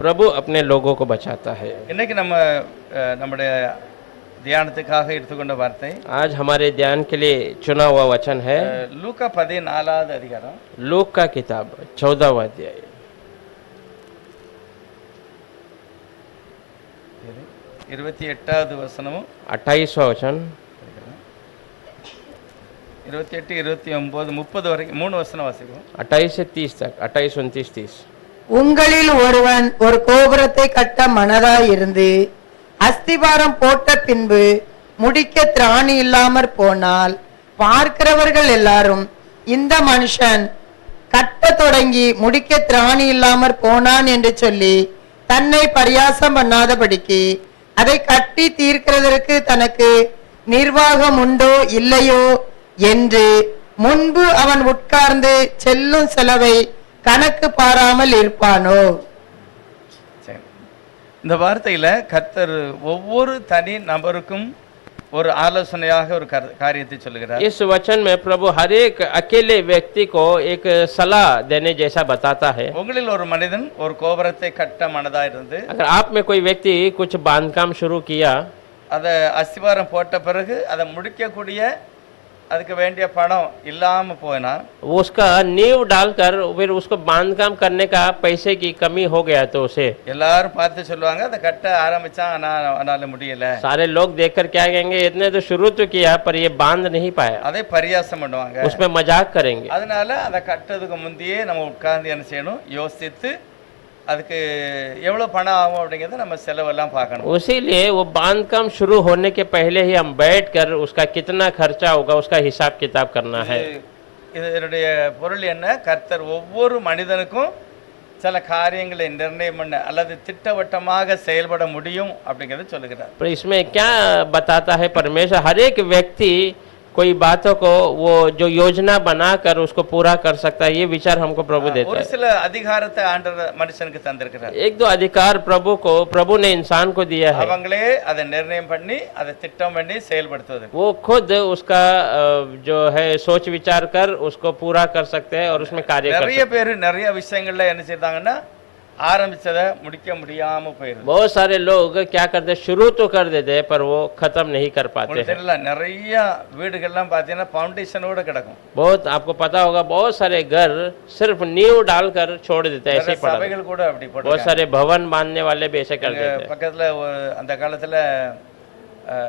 प्रभु अपने लोगों को बचाता है। இன்னைக்கு நம்ம நம்முடைய தியானத்துக்காக எடுத்துக்கொண்ட வார்த்தை आज हमारे ध्यान के लिए चुना हुआ वचन है லூக்கா 14வது அதிகாரம் लूक का किताब 14वां अध्याय 28வது வசனமும் 28वां वचन 28, 29, 30 வரைக்கும் 3 வசனம் வாசிக்கும் 28 से 30 तक 28, 29, 30। உங்களில் ஒருவன் ஒரு கோபுரத்தை கட்ட மனதாயிருந்து அஸ்திபாரம் போட்ட பின்பு முடிக்க திராணி இல்லாமற் போனால் பார்க்கிறவர்கள் எல்லாரும் இந்த மனுஷன் கட்ட தொடங்கி முடிக்க திராணி இல்லாமற் போனான் என்று சொல்லி தன்னை பரியாசம் பண்ணாதபடிக்கு அதை கட்டி தீர்க்கிறதற்கு தனக்கு நிர்வாகம் உண்டோ இல்லையோ என்று முன்பு அவன் உட்கார்ந்து செல்லும் செலவை கணக்கு பாராமல் இருப்பானோ? சரி, இந்த வார்த்தையில கர்த்தர் ஒவ்வொரு தனி நபருக்கும் ஒரு ஆலோசனையாக ஒரு காரியத்தை சொல்லுகிறார்। इस वचन में प्रभु हर एक अकेले व्यक्ति को एक सलाह देने जैसा बताता है। உங்களில் ஒரு மனிதன் ஒரு கோபுரத்தை கட்ட மனதா இருந்து अगर आप में कोई व्यक्ति कुछ बांधकाम शुरू किया, அதை அஸ்திவாரம் போட்ட பிறகு அதை முடிக்கக்கூடிய அதுக்கு வேண்டிய பணம் இல்லாம போனா उसका नींव डालकर फिर उसको बांधकाम करने का पैसे की कमी हो गया तो उसे எல்லாரும் பார்த்து சொல்லுவாங்க அதை கட்ட ஆரம்பிச்சான் ஆனால முடியல, सारे लोग देखकर क्या कहेंगे, इतने तो शुरू तो किया पर ये बांध नहीं पाया, அதை பரியாசம் பண்ணுவாங்க। उसमें मजाक करेंगे। அதனால அதை கட்டுறதுக்கு முந்தையே நம்ம உட்கார்ந்து என்ன செய்யணும், யோசித்து அதுக்கு எவ்வளவு பணம் ஆகும் அப்படிங்கறத நம்ம செலவெல்லாம் பார்க்கணும்। इसीलिए वो बांधकाम शुरू होने के पहले ही हम बैठकर उसका कितना खर्चा होगा उसका हिसाब किताब करना है। இதனுடைய பொருள் என்ன, கர்த்தர் ஒவ்வொரு மனிதனுக்கும் சில காரியங்களை நிர்ணயம் பண்ண அல்லது திட்டவட்டமாக செயல்பட முடியும் அப்படிங்கறத சொல்லுகிறார்। पर इसमें क्या बताता है परमेश्वर, हर एक व्यक्ति कोई बातों को वो जो योजना बनाकर उसको पूरा कर सकता है, ये विचार हमको प्रभु देता ஒரு है। சில அதிகாரத்தை ஆண்டவர் மனுஷனுக்கு தந்திருக்கிறார்। एक दो अधिकार प्रभु ने इंसान को दिया है, அவங்களே அதை நிர்ணயம் பண்ணி அதை திட்டம் பண்ணி செயல்படுத்துவது। वो खुद उसका जो है सोच विचार कर उसको पूरा कर सकते हैं और उसमें कार्य कर நிறைய பேர் நிறைய விஷயங்கள்ல என்ன செய்தாங்கன்னா ஆரம்பிச்சதை முடிக்க முடியாம போயிருது। बहुत सारे लोग क्या करते, शुरू तो कर देते पर वो खत्म नहीं कर पाते हैं। தெரியல, நிறைய வீடுகள்லாம் பார்த்தீங்கன்னா ஃபவுண்டேஷனோட கிடக்கும்। बहुत आपको पता होगा, बहुत सारे घर सिर्फ नींव डालकर छोड़ देते हैं, ऐसे ही पड़ा। சபைகள் கூட அப்படி बहुत போட்டு सारे भवन बांधने वाले भी ऐसे कर देते हैं। பக்கத்துல அந்த காலத்துல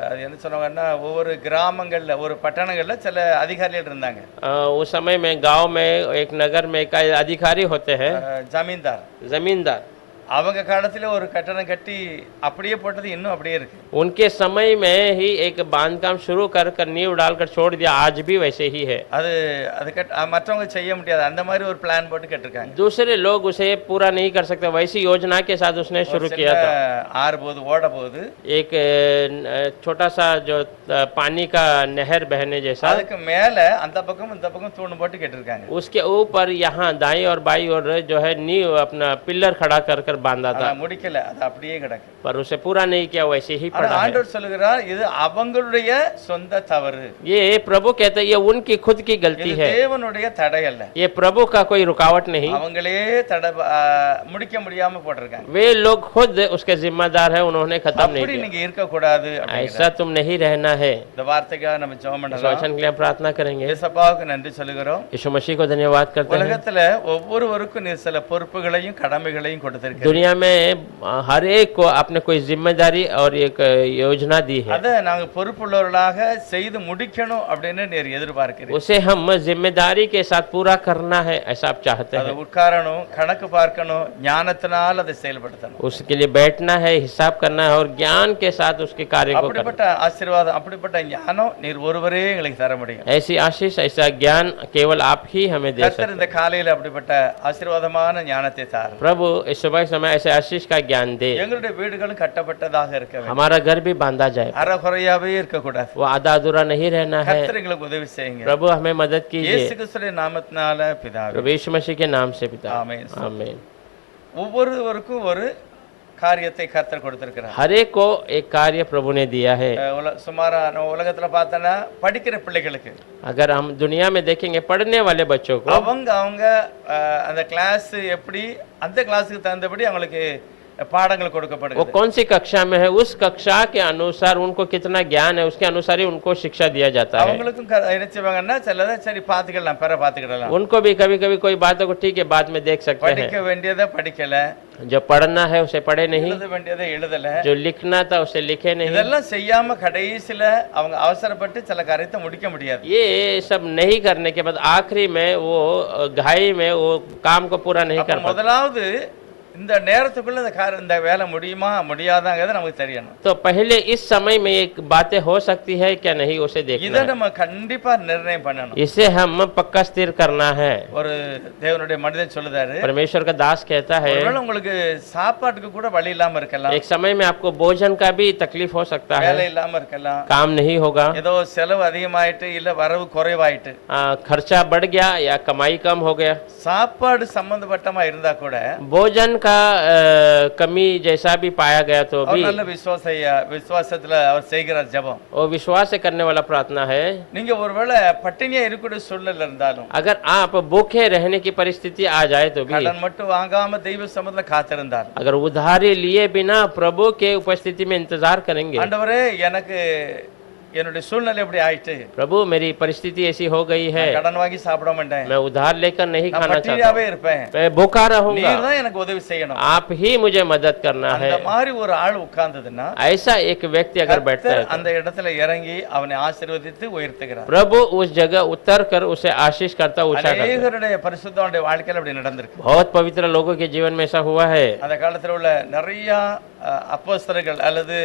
அது என்ன சொன்னாங்கன்னா ஒவ்வொரு கிராமங்கள்ல ஒரு பட்டணங்கள்ல சில அதிகாரிகள் இருந்தாங்க। उस समय में गांव में एक नगर में एक अधिकारी होते हैं, ஜமீன்தார்। जमींदार। அவங்க காலத்துல ஒரு கட்டணம் கட்டி அப்படியே போட்டது இன்னும் அப்படியே இருக்கு। उनके समय में ही एक बांधकाम शुरू कर नींव डालकर छोड़ दिया, आज भी वैसे ही है। அது மற்றவங்க செய்ய முடியாது, அந்த மாதிரி ஒரு பிளான் போட்டு கட்டிருக்காங்க। दूसरे लोग उसे पूरा नहीं कर सकते, वैसी योजना के साथ उसने शुरू किया था। ஆறு போது ஓட போகுது, एक छोटा सा जो पानी का नहर बहने जैसा, அதுக்கு மேல அந்த பக்கம் இந்த பக்கம் தூண் போட்டு கட்டிருக்காங்க। उसके ऊपर यहाँ दाईं और बाईं ओर जो है नींव अपना पिलर खड़ा कर बांधा था, முடிக்கல, அது அப்படியே கிடக்கு। पर उसे पूरा नहीं किया, वैसे ही पड़ा है। ஆண்டவர் சொல்லுகிறார் இது அவங்களுடைய சொந்த தவறு, ये प्रभु कहते हैं ये उनकी खुद की गलती இது है, தேவனுடைய தடை அல்ல। ये प्रभु का कोई रुकावट नहीं, அவங்களே தடை முடிக்க முடியாம போட்டிருக்காங்க। वे लोग खुद उसके जिम्मेदार है, उन्होंने खत्म नहीं அப்படி किया। நீங்க இருக்க கூடாது। ऐसा तुम नहीं रहना है। இந்த வார்த்தைக்காக நம்ம ஜெபம் इस பண்ணலாம்। वचन के लिए हम प्रार्थना करेंगे। இயேசுவுக்கு நன்றி சொல்லுகிறோம்। यीशु मसीह को धन्यवाद करते हैं। உலகத்துல ஒவ்வொருவருக்கும் நீ சில பொறுப்புகளையும் கடமைகளையும் கொடுத்திருக்க। दुनिया में हर एक को आपने कोई जिम्मेदारी और एक योजना दी है, அத நாங்க பொறுப்புள்ளவர்களாக செய்து முடிக்கணும் அப்படின்னு நீர் எதிர்பார்க்கிறீங்க। उसे हम जिम्मेदारी के साथ पूरा करना है, ऐसा आप चाहते அதை हैं। உட்காரணும், கணக்கு பார்க்கணும், ஞானத்தினால் அதை செயல்படுத்தணும்। उसके लिए बैठना है, हिसाब करना है और ज्ञान के साथ उसके कार्य को करना। அப்படிப்பட்ட ஆசீர்வாதம், அப்படிப்பட்ட ஞானம் நீர் ஒருவரே எங்களுக்கு தர முடியும்। ऐसी आशीष, ऐसा ज्ञान केवल आप ही हमें दे सकते கர்த்தர் இந்த காலையில அப்படிப்பட்ட ஆசீர்வாதமான ஞானத்தை தாரும்। प्रभु इस सुबह समय ऐसे आशीष का ज्ञान दे, எங்களுடைய வீடுகளும் கட்டப்பட்டதாக இருக்க வேண்டும், हमारा घर भी बांधा जाए, அறகுறையாவே இருக்கக்கூடாது। वो आधा अधूरा नहीं रहना है। கர்த்தர் எங்களுக்கு உதவி செய்யுங்க। प्रभु हमें मदद कीजिए, இயேசு கிறிஸ்துவின் நாமத்தினால பிதாவே, प्रभु यीशु मसीह के नाम से पिता, ஆமென்। आमीन। ஒவ்வொருவருக்கும் ஒரு காரியத்தை கர்த்தர் கொடுத்திருக்கிறார்। हर एक को एक कार्य प्रभु ने दिया है। சுமாரா நம்ம உலகத்துல பார்த்தோன்னா படிக்கிற பிள்ளைகளுக்கு अगर हम दुनिया में देखेंगे पढ़ने वाले बच्चों को, அவங்க அந்த கிளாஸ் எப்படி அந்த கிளாஸுக்கு தகுந்தபடி அவங்களுக்கு பாடங்கள் वो கொடுக்கப்படுகிறது. कौन सी कक्षा में है, उस कक्षा के अनुसार उनको कितना ज्ञान है, उसके अनुसार ही उनको शिक्षा दिया जाता है। அவங்களுக்கும் என்ன செய்வாங்கன்னா சிலதை சரி பார்த்துக்கலாம், பிற பார்த்துக்கிடலாம். उनको भी कभी कभी कोई बातों को ठीक है बाद में देख सकते हैं। படிக்க வேண்டியதை படிக்கல, जो पढ़ना है उसे पढ़े नहीं, எழுத வேண்டியதை எழுதல, जो लिखना था उसे लिखे नहीं। இதெல்லாம் செய்யாம கடைசியில அவங்க அவசரப்பட்டு சில காரியத்தை முடிக்க முடியாது. ये सब नहीं करने के बाद आखिरी में वो घाई में वो काम को पूरा नहीं அப்ப कर पाते। முதலாவது இந்த நேரத்துக்குள்ள இந்த வேலை முடியுமா முடியாதாங்கிறது நமக்கு தெரியணும். तो पहले इस समय में एक बातें हो सकती है क्या नहीं उसे देखना இதை है। நம்ம கண்டிப்பா நிர்ணயம் பண்ணணும். इसे हम पक्का स्थिर करना है। ஒரு தேவனுடைய மனிதன் சொல்லுதாரு, परमेश्वर का दास कहता है ஒருவேளை உங்களுக்கு சாப்பாட்டுக்கு கூட வழி இல்லாம இருக்கலாம், एक समय में आपको भोजन का भी तकलीफ हो सकता வேலை है, இல்லாம இருக்கலாம், काम नहीं होगा, ஏதோ செலவு அதிகமாயிட்டு இல்ல வரவு குறைவாயிட்டு, खर्चा बढ़ गया या कमाई कम हो गया। சாப்பாடு சம்பந்தப்பட்டமா இருந்தா கூட भोजन का कमी जैसा भी पाया गया तो அவர் भी நல்ல விசுவாசத்துல அவர் செய்கிறார் ஜெபம். वो विश्वास से करने वाला प्रार्थना है। நீங்க ஒருவேளை பட்டினியா இருக்கக்கூடிய சூழ்நிலை இருந்தாலும் अगर आप भूखे रहने की परिस्थिति आ जाए तो भी, கடன் மட்டும் வாங்காம தெய்வ சமூகத்துல காத்திருந்தார், अगर उधारी लिए बिना प्रभु के उपस्थिति में इंतजार करेंगे, ஆண்டவரே எனக்கு என்னுடைய சூழ்நிலை எப்படி ஆயிட்டு, प्रभु मेरी परिस्थिति ऐसी हो गई है, நான் கடன் வாங்கி சாப்பிட மாட்டேன், मैं उधार लेकर नहीं நான் खाना चाहता, பட்டினியாவே இருப்பேன், मैं भूखा रहूंगा, நீர் தான் எனக்கு உதவி செய்யணும். आप ही मुझे मदद करना है। அந்த மாதிரி ஒரு ஆள் உட்கார்ந்ததுன்னா ऐसा एक व्यक्ति अगर बैठता கர்த்தர் है அந்த இடத்துல இறங்கி அவனை ஆசீர்வதித்து உயர்த்துகிறார். प्रभु उस जगह उतर कर उसे आशीष करता, ऊंचा करता। அநேகருடைய பரிசுத்தவனுடைய வாழ்க்கையில அப்படி நடந்திருக்கு. बहुत पवित्र लोगों के जीवन में ऐसा हुआ है। அந்த காலத்துல உள்ள நிறைய அப்போஸ்தலர்கள் அல்லது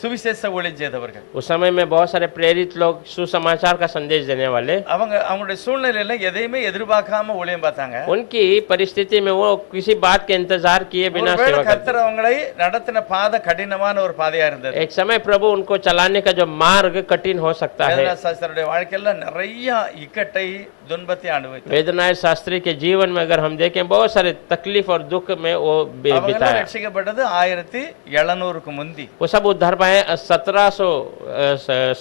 சுவிசேஷ ஊழியம் செய்தவர்கள், उस समय में बहुत सारे प्रेरित लोग, सुसमाचार का संदेश देने वाले, அவங்களுடைய சூழ்நிலையில எதையுமே எதிர்பார்க்காம ஊழியம் பார்த்தாங்க. उनकी परिस्थिति में वो किसी बात के इंतजार किए बिना ஒருவேளை सेवा करते। கர்த்தர் அவங்களை நடத்தின பாதை கடினமான ஒரு பாதையா இருந்தது. एक समय प्रभु उनको चलाने का जो मार्ग कठिन हो सकता है। வேதசாஸ்திரருடைய வாழ்க்கையில நிறைய இக்கட்டை துன்பத்தை அனுபவித்தார். वेदनाथ शास्त्री के जीवन में अगर हम देखें बहुत सारे तकलीफ और दुख में वो அவங்க बिताया। ரட்சிக்கப்பட்டது 1700க்கு முந்தி. वो सब उद्धार पाए 1700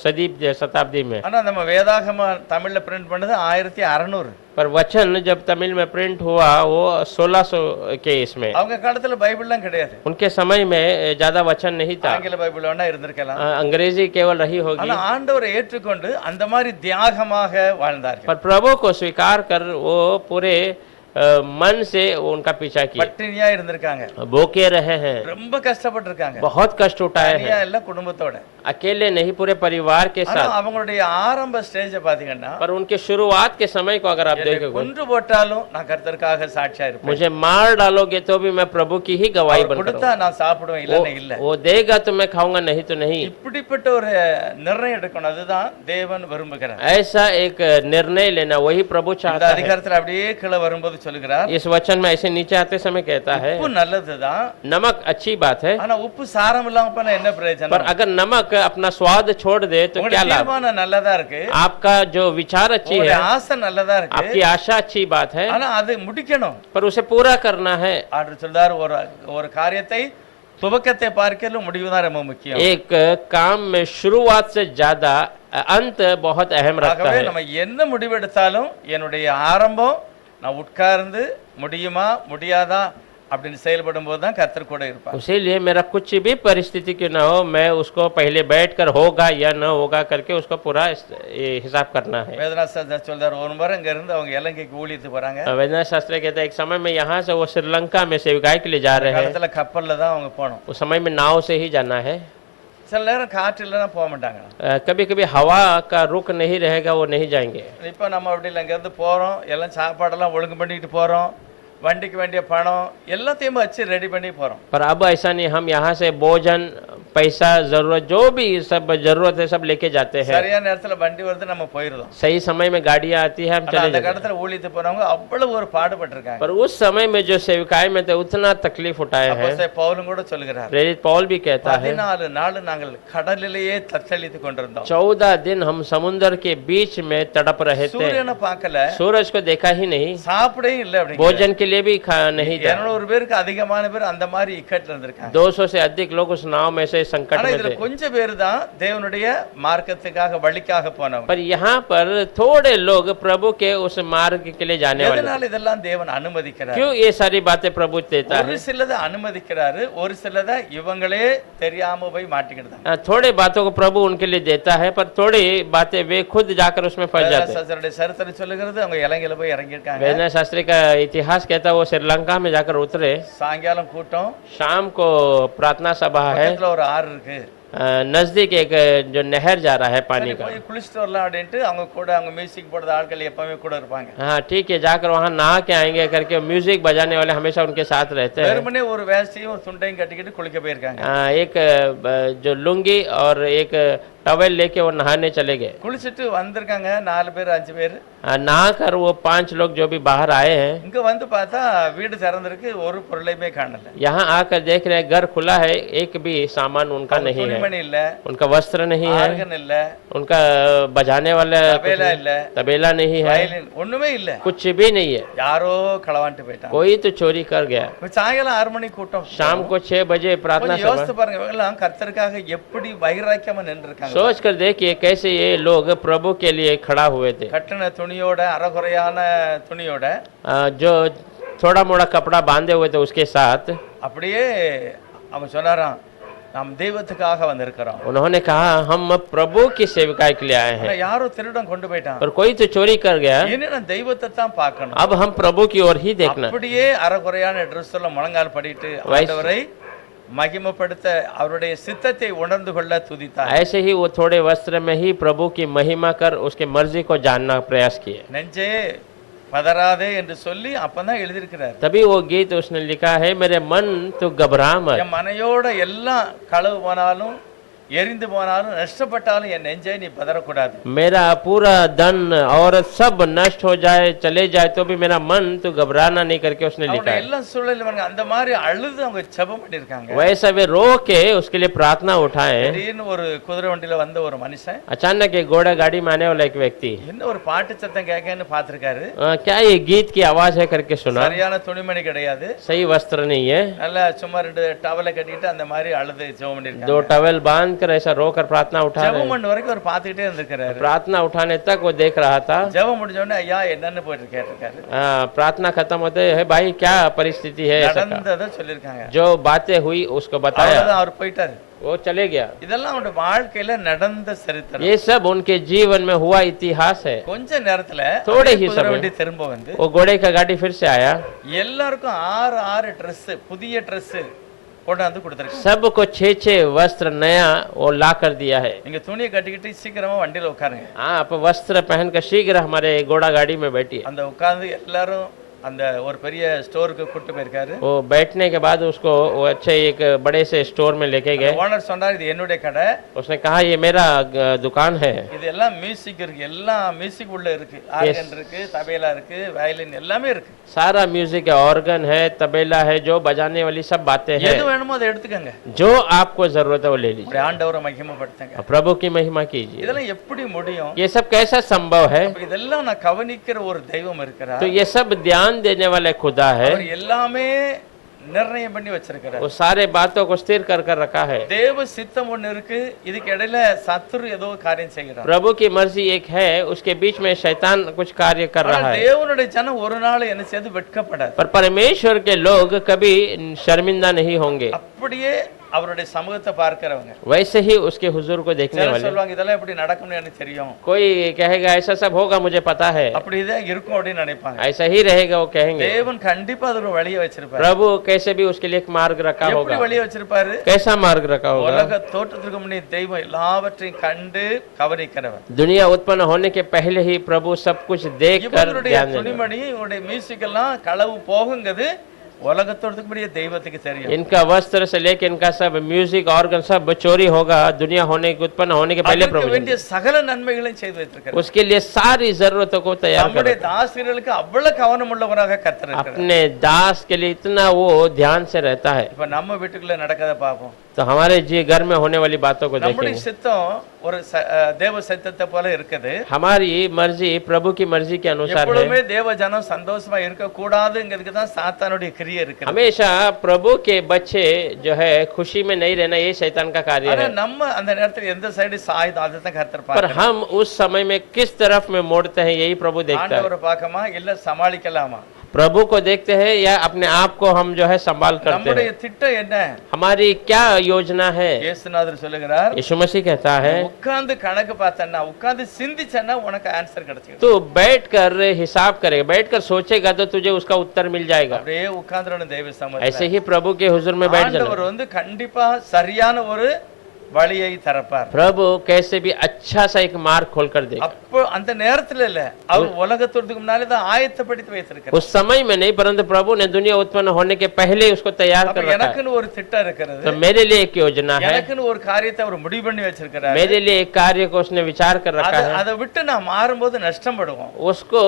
सदी शताब्दी में। ஆனா நம்ம வேதாகம தமிழ்ல பிரிண்ட் பண்ணது 1600. पर वचन जब तमिल में प्रिंट हुआ वो 1600 के इसमें। அவங்க காலத்துல பைபிள்லாம் கிடையாது, उनके समय में ज्यादा वचन नहीं था, ஆங்கில பைபிள் வேணா இருந்திருக்கலாம். अंग्रेजी केवल रही होगी। ஆனா ஆண்டவரை ஏற்றுக்கொண்டு அந்த மாதிரி தியாகமாக வாழ்ந்தார்கள். पर प्रभु को स्वीकार कर वो पूरे मन से उनका पीछा किया। பட்டினியா இருந்திருக்காங்க, भूखे रहे हैं, ரொம்ப கஷ்டப்பட்டிருக்காங்க, बहुत कष्ट उठाए தனியா हैं, இல்ல குடும்பத்தோட. अकेले नहीं पूरे परिवार के ஆனா साथ। அவங்களுடைய ஆரம்ப ஸ்டேஜ பாத்தீங்கன்னா, पर उनके शुरुआत के समय को अगर आप देखोगे, கொன்று போட்டாலும் நான் கர்த்தருக்காக சாட்சியா இருப்பேன், मुझे मार डालोगे तो भी मैं प्रभु की ही गवाही அவர் बनकर கொடுத்தா நான் சாப்பிடுவேன், இல்லன்னா இல்ல. वो देगा तो मैं खाऊंगा, नहीं तो नहीं। இப்படிப்பட்ட ஒரு நிர்ணயம் எடுக்கணும், அதுதான் தேவன் விரும்புகிறார். ऐसा एक निर्णय लेना वही प्रभु இந்த चाहता है। அதிகாரத்துல அப்படியே கீழே வரும்போது சொல்லுகிறார், इस वचन में ऐसे नीचे आते समय कहता है உப்பு நல்லதுதான், नमक अच्छी बात है, ஆனா உப்பு சாரம் இல்லாம போனா என்ன पर பிரயோஜனம்? अगर नमक अपना स्वाद छोड़ दे तो உங்களுடைய क्या लाभ। தீர்மானம் நல்லதா இருக்கு, आपका जो विचार अच्छी உங்களுடைய है, ஆசை நல்லதா இருக்கு, आपकी आशा अच्छी बात है, ஆனா அது முடிக்கணும். पर उसे पूरा करना है। ஆண்டவர் சொல்றார், ஒரு காரியத்தை துவக்கத்தை பார்க்கலும் முடிவுதான் ரொம்ப முக்கியம். एक काम में शुरुआत से ज्यादा अंत बहुत अहम रखता ஆகவே है। நம்ம என்ன முடிவெடுத்தாலும் என்னுடைய ஆரம்பம் நான் உட்கார்ந்து முடியுமா முடியாதா அப்படின்னு செயல்படும் போது தான் கர்த்தர் கூட இருப்பார். इसीलिए मेरा कुछ भी परिस्थिति क्यों ना हो, मैं उसको पहले बैठकर होगा या न होगा करके उसको पूरा हिसाब करना है। வேதனாசாஸ்திரர் சொல்றார், ஒரு முறை இங்க இருந்து அவங்க இலங்கைக்கு ஊழியத்துக்கு போறாங்க. वेदनाथ शास्त्री कहते हैं एक समय में यहाँ से वो श्रीलंका में सेविकाई के लिए जा रहे हैं। காலத்துல கப்பல்ல தான் அவங்க போகணும். उस समय में नाव से ही जाना है। சில நேரம் காற்று இல்லைன்னா போக மாட்டாங்க. कभी कभी हवा का रुख नहीं रहेगा, वो नहीं जाएंगे। இப்போ நம்ம அப்படி இல்லை, இங்கேருந்து போகிறோம், எல்லாம் சாப்பாடெல்லாம் ஒழுங்கு பண்ணிட்டு போகிறோம், வண்டிக்கு வேண்டிய பணம் எல்லாத்தையும் வச்சு ரெடி பண்ணி போகிறோம். पर अब ऐसा नहीं, हम यहाँ से भोजन पैसा जरूरत जो भी सब जरूरत है सब लेके जाते हैं। சரியான நேரத்துல வண்டி வருது, நம்ம போயிருந்தோம். सही समय में गाड़ियाँ आती है, हम चले அந்த जाते हैं। காலத்துல ஊழியத்துக்கு போறவங்க அவ்வளவு ஒரு பாடுபட்டிருக்காங்க. पर उस समय में जो सेविकाई में थे उतना तकलीफ उठाए हैं। அப்போஸ்தலன் பவுலும் கூட சொல்கிறார், प्रेरित पौल भी कहता है 14 நாள் நாங்கள் கடலிலேயே தத்தளித்து கொண்டிருந்தோம். 14 दिन हम समुद्र के बीच में तड़प रहे थे, சூரியனை பார்க்கல, सूरज को देखा ही नहीं, சாப்பிடவே இல்லை அப்படிங்க. भोजन के लिए भी नहीं था। 200 பேருக்கு அதிகமான பேர் அந்த மாதிரி இக்கட்ல இருந்திருக்காங்க. 200 से अधिक लोग उस नाव में से संकट ஆனா में இதுல थे, கொஞ்சம் பேர் தான் தேவனுடைய மார்க்கத்துக்காக வழிக்காக போனவங்க. पर यहाँ पर थोड़े लोग प्रभु के उस मार्ग के लिए जाने वाले। எதனால இதெல்லாம் தேவன் அனுமதிக்கிறார்? क्यों ये सारी बातें प्रभु देता है? ஒரு சிலதை அனுமதிக்கிறாரு, ஒரு சிலதை இவங்களே தெரியாம போய் மாட்டிக்கிட்டாங்க. थोड़े बातों को प्रभु उनके लिए देता है, पर थोड़ी बातें वे खुद जाकर उसमें फंस जाते हैं। சாஸ்திரனுடைய சரித்திரம் சொல்லுகிறது அவங்க இலங்கையில போய் இறங்கியிருக்காங்க. वेदना शास्त्री का इतिहास कहता है वो श्रीलंका में जाकर उतरे। சாயங்காலம் கூட்டம், शाम को प्रार्थना सभा है, பக்கத்துல ஒரு ஆறு இருக்கு, नजदीक एक जो नहर जा रहा है पानी का। போய் குளிச்சுட்டு வரலாம் அப்படின்ட்டு அவங்க கூட அவங்க மியூசிக் போடுற ஆட்கள் எப்பவுமே கூட இருப்பாங்க. हाँ ठीक है, जाकर वहाँ नहा के आएंगे करके म्यूजिक बजाने वाले हमेशा उनके साथ रहते हैं। வெறுமனே ஒரு வேஷ்டியும் ஒரு துண்டையும் கட்டிக்கிட்டு குளிக்க போயிருக்காங்க. एक जो लुंगी और एक टॉवेल लेके वो नहाने चले गए। குளிச்சுட்டு வந்திருக்காங்க 4 பேர் 5 பேர். नहाकर वो 5 लोग जो भी बाहर आए हैं, இங்க வந்து பார்த்தா வீடு திறந்திருக்கு, ஒரு பொருளையுமே காணல. यहाँ आकर देख रहे हैं घर खुला है, एक भी सामान उनका नहीं है, துணிமணி இல்ல, उनका वस्त्र नहीं है, ஆர்கன் இல்ல, उनका बजाने वाला தபேலா இல்ல, तबेला नहीं है, வயலின் ஒண்ணுமே இல்ல. कुछ भी नहीं है। யாரோ களவாண்டு போயிட்டாங்க. कोई तो चोरी कर गया। இப்ப சாயங்காலம் 6 மணி கூட்டம், शाम को 6 बजे प्रार्थना கொஞ்சம் सभा। யோசித்து பாருங்க, இவங்க எல்லாம் கர்த்தருக்காக எப்படி வைராக்கியமா நின்றுருக்காங்க. सोच कर देखिए कैसे ये लोग प्रभु के लिए खड़ा हुए थे। கட்டின துணியோட, அறகுறையான துணியோட, जो थोड़ा मोड़ा कपड़ा बांधे हुए थे उसके साथ, அப்படியே அவன் சொன்னாராம், நாம் தெய்வத்துக்காக வந்திருக்கிறோம். उन्होंने कहा हम प्रभु की सेविकाई के लिए आए हैं। ஆனா யாரோ திருடன் கொண்டு போயிட்டான், और कोई तो चोरी कर गया, இனி நான் தெய்வத்தை தான் பார்க்கணும். अब हम प्रभु की ओर ही देखना। அப்படியே அறகுறையான ட்ரெஸ்ல முழங்கால் படிட்டு ஆண்டவரை மகிமைப்படுத்த அவருடைய சித்தத்தை உணர்ந்து கொள்ள துதித்தார். ऐसे ही वो थोड़े वस्त्र में ही प्रभु की महिमा कर उसके मर्जी को जानना प्रयास किए। நெஞ்சே பதறாதே என்று சொல்லி அப்பதான் எழுதியிருக்கிறார். तभी वो गीत उसने लिखा है, मेरे मन तू घबरा मत। என் மனையோட எல்லாம் களவு போனாலும் எரிந்து போனாலும் நஷ்டப்பட்டாலும் என் நெஞ்சை நீ பதறக்கூடாது. मेरा पूरा धन और सब नष्ट हो जाए, चले जाए, तो भी मेरा मन तू घबराना नहीं करके उसने लिखा அவருடைய है। எல்லா சூழலும் அந்த மாதிரி அழுது அவங்க ஜெபம் பண்ணிருக்காங்க. वैसा वे रो के उसके लिए प्रार्थना उठाए। திடீர்னு ஒரு குதிரை வண்டியில வந்த ஒரு மனுஷன் अचानक एक घोड़ा गाड़ी में आने वाला एक व्यक्ति, என்ன ஒரு பாட்டு சத்தம் கேட்கன்னு பார்த்திருக்காரு. क्या ये गीत की आवाज है करके सुना। சரியான துணிமணி கிடையாது, सही वस्त्र नहीं है, நல்லா சும்மா 2 டவலை கட்டிட்டு அந்த மாதிரி அழுது ஜெபம் பண்ணிருக்காங்க. 2 टॉवेल बांध कर ऐसा रोकर प्रार्थना उठा रहे ஜெபம் हैं। பண்ண வரைக்கும் அவர் பார்த்துக்கிட்டே இருந்திருக்காரு. प्रार्थना उठाने तक वो देख रहा था। ஜெபம் முடிஞ்ச உடனே ஐயா என்னன்னு போயிட்டு கேட்டிருக்காரு. प्रार्थना खत्म होते है, भाई क्या परिस्थिति है, ऐसा कहा। நடந்ததை சொல்லிருக்காங்க. जो बातें हुई उसको बताया, அவ்வளவுதான், அவர் போயிட்டாரு. वो चले गया। இதெல்லாம் அவருடைய வாழ்க்கையில நடந்த சரித்திரம். ये सब उनके जीवन में हुआ इतिहास है। கொஞ்ச நேரத்துல थोड़े ही குதிரை समय வண்டி திரும்ப வந்து वो घोड़े का गाड़ी फिर से आया, எல்லாருக்கும் 6 ட்ரெஸ், புதிய ட்ரெஸ் கொண்டாந்து கொடுத்திருக்கு. सबको 6 वस्त्र नया वो ला कर दिया है। நீங்க துணியை கட்டிக்கிட்டு சீக்கிரமா வண்டியில உட்காருங்க. आप वस्त्र पहनकर शीघ्र हमारे घोड़ा गाड़ी में बैठिए। அந்த உட்கார்ந்து எல்லாரும் அந்த ஒரு பெரிய ஸ்டோருக்கு கூட்டி போயிருக்காரு. वो बैठने के बाद उसको वो अच्छे एक बड़े से स्टोर में लेके गए। ஓனர் சொன்னார், இது என்னுடைய கடை, उसने कहा ये मेरा दुकान है, இது எல்லாம் மியூசிக் இருக்கு, எல்லாம் மியூசிக் உள்ள இருக்கு, ஆர்கன் இருக்கு, தபேலா இருக்கு, வயலின் எல்லாமே இருக்கு. सारा म्यूजिक है, ऑर्गन है, तबेला है, जो बजाने वाली सब बातें हैं, எது வேணுமோ அதை எடுத்துக்கங்க. जो आपको जरूरत है वो ले लीजिए, அப்படி ஆண்டவரை மகிமைப்படுத்துங்க. प्रभु की महिमा कीजिए। இதெல்லாம் எப்படி முடியும்? ये सब कैसा संभव है? அப்ப இதெல்லாம் நான் கவனிக்கிற ஒரு தெய்வம் இருக்கிறார். तो ये सब ध्यान देने वाले खुदा है, அவர் எல்லாமே நிர்ணயம் பண்ணி வச்சிருக்கிறார். वो सारे बातों को स्थिर कर कर रखा है। தேவ சித்தம் ஒண்ணு இருக்கு, இதுக்கு இடையில சத்துரு ஏதோ காரியம் செய்கிறார். प्रभु की मर्जी एक है, उसके बीच में शैतान कुछ कार्य कर रहा ஆனா है। தேவனுடைய ஜனம் ஒரு நாள் என்ன செய்து வெட்கப்படாது. पर परमेश्वर के लोग कभी शर्मिंदा नहीं होंगे, அப்படியே அவருடைய சமூகத்தை பார்க்கிறவங்க. वैसे ही उसके हुजूर को देखने சிலர் वाले। சொல்வாங்க, இதெல்லாம் எப்படி நடக்கும்னு எனக்கு தெரியும், कोई कहेगा ऐसा सब होगा मुझे पता है, அப்படிதான் இருக்கும் அப்படின்னு நினைப்பாங்க. ऐसा ही रहेगा वो कहेंगे। தேவன் கண்டிப்பா அதுல ஒரு வழியை வச்சிருப்பாரு. प्रभु कैसे भी उसके लिए एक मार्ग रखा எப்படி होगा। வழியை வச்சிருப்பாரு? कैसा मार्ग रखा होगा? உலக தோற்றத்துக்கு முன்னே தெய்வம் எல்லாவற்றையும் கண்டு கவனிக்கிறவர். दुनिया उत्पन्न होने के पहले ही प्रभु सब कुछ देख कर இவருடைய ध्यान देगा। துணிமணி, இவருடைய மியூசிக் எல்லாம் களவு போகுங்கிறது உலகத்தோடத்துக்கு முன்னே தெய்வத்துக்கு தெரியும். इनका वस्त्र से लेके इनका सब म्यूजिक ऑर्गन सब चोरी होगा, दुनिया होने के उत्पन्न होने के पहले அதுக்கு प्रभु வேண்டிய சகல நன்மைகளையும் செய்து வைத்திருக்கிறார். उसके लिए सारी जरूरतों को तैयार कर நம்முடைய தாசர்களுக்கு அவ்வளவு கவனம் உள்ளவராக கர்த்தர் இருக்கிறார். अपने दास के लिए इतना वो ध्यान से रहता है। இப்ப நம்ம வீட்டுக்குள்ள நடக்கத பாப்போம். तो तो हमारे जी घर में होने वाली बातों को நம்முடைய देखेंगे। சித்தம் ஒரு தேவ சித்தத்தை போல இருக்குது. हमारी मर्जी प्रभु की मर्जी के अनुसार है। எப்பொழுதுமே தேவ ஜனம் சந்தோஷமா இருக்க கூடாதுங்கிறதுக்கு தான் சாத்தானுடைய கிரியை இருக்கு. हमेशा प्रभु के बच्चे जो है खुशी में नहीं रहना, ये शैतान का कार्य ஆனா है। நம்ம அந்த நேரத்துல எந்த சைடு சாயுதோ அதை தான் கர்த்தர் पर பார்க்கணும். हम उस समय में किस तरफ में मोड़ते हैं, यही प्रभु देखता है। ஆண்டவரை பார்க்கமா இல்ல சமாளிக்கலாமா? प्रभु को देखते हैं या अपने आप को हम जो है संभाल करते நம்முடைய हैं। திட்டம் என்ன? हमारी क्या योजना है? இயேசுநாதர் சொல்லுகிறார், यीशु मसीह कहता है, உட்கார்ந்து கணக்கு பார்த்தன்னா, உட்கார்ந்து சிந்திச்சன்னா உனக்கு ஆன்சர் கிடைச்சிடும். तू बैठकर हिसाब करेगा, बैठकर सोचेगा तो तुझे उसका उत्तर मिल जाएगा। அப்படியே உட்கார்ந்துறணும் தெய்வ ऐसे சமூகத்துல. ही प्रभु के हुजूर में बैठ जाना। ஆண்டவர் வந்து கண்டிப்பா சரியான ஒரு வழியை திறப்பார். प्रभु कैसे भी अच्छा सा एक मार्ग खोल कर देगा। அப்போ அந்த நேரத்துல இல்ல, அவர் உலகத்துக்கு முன்னாலே தான் ஆயத்தப்படுத்தி வைத்திருக்கிறார். उस समय में नहीं, परंतु प्रभु ने दुनिया उत्पन्न होने के पहले उसको तैयार कर அப்ப रखा है। எனக்குன்னு ஒரு திட்டம் இருக்கிறது. तो मेरे लिए एक योजना है, எனக்குன்னு ஒரு காரியத்தை அவர் முடிவு பண்ணி வச்சிருக்கிறார். मेरे लिए एक कार्य को उसने विचार कर रखा है। அதை விட்டு நான் மாறும்போது நஷ்டப்படுவோம். उसको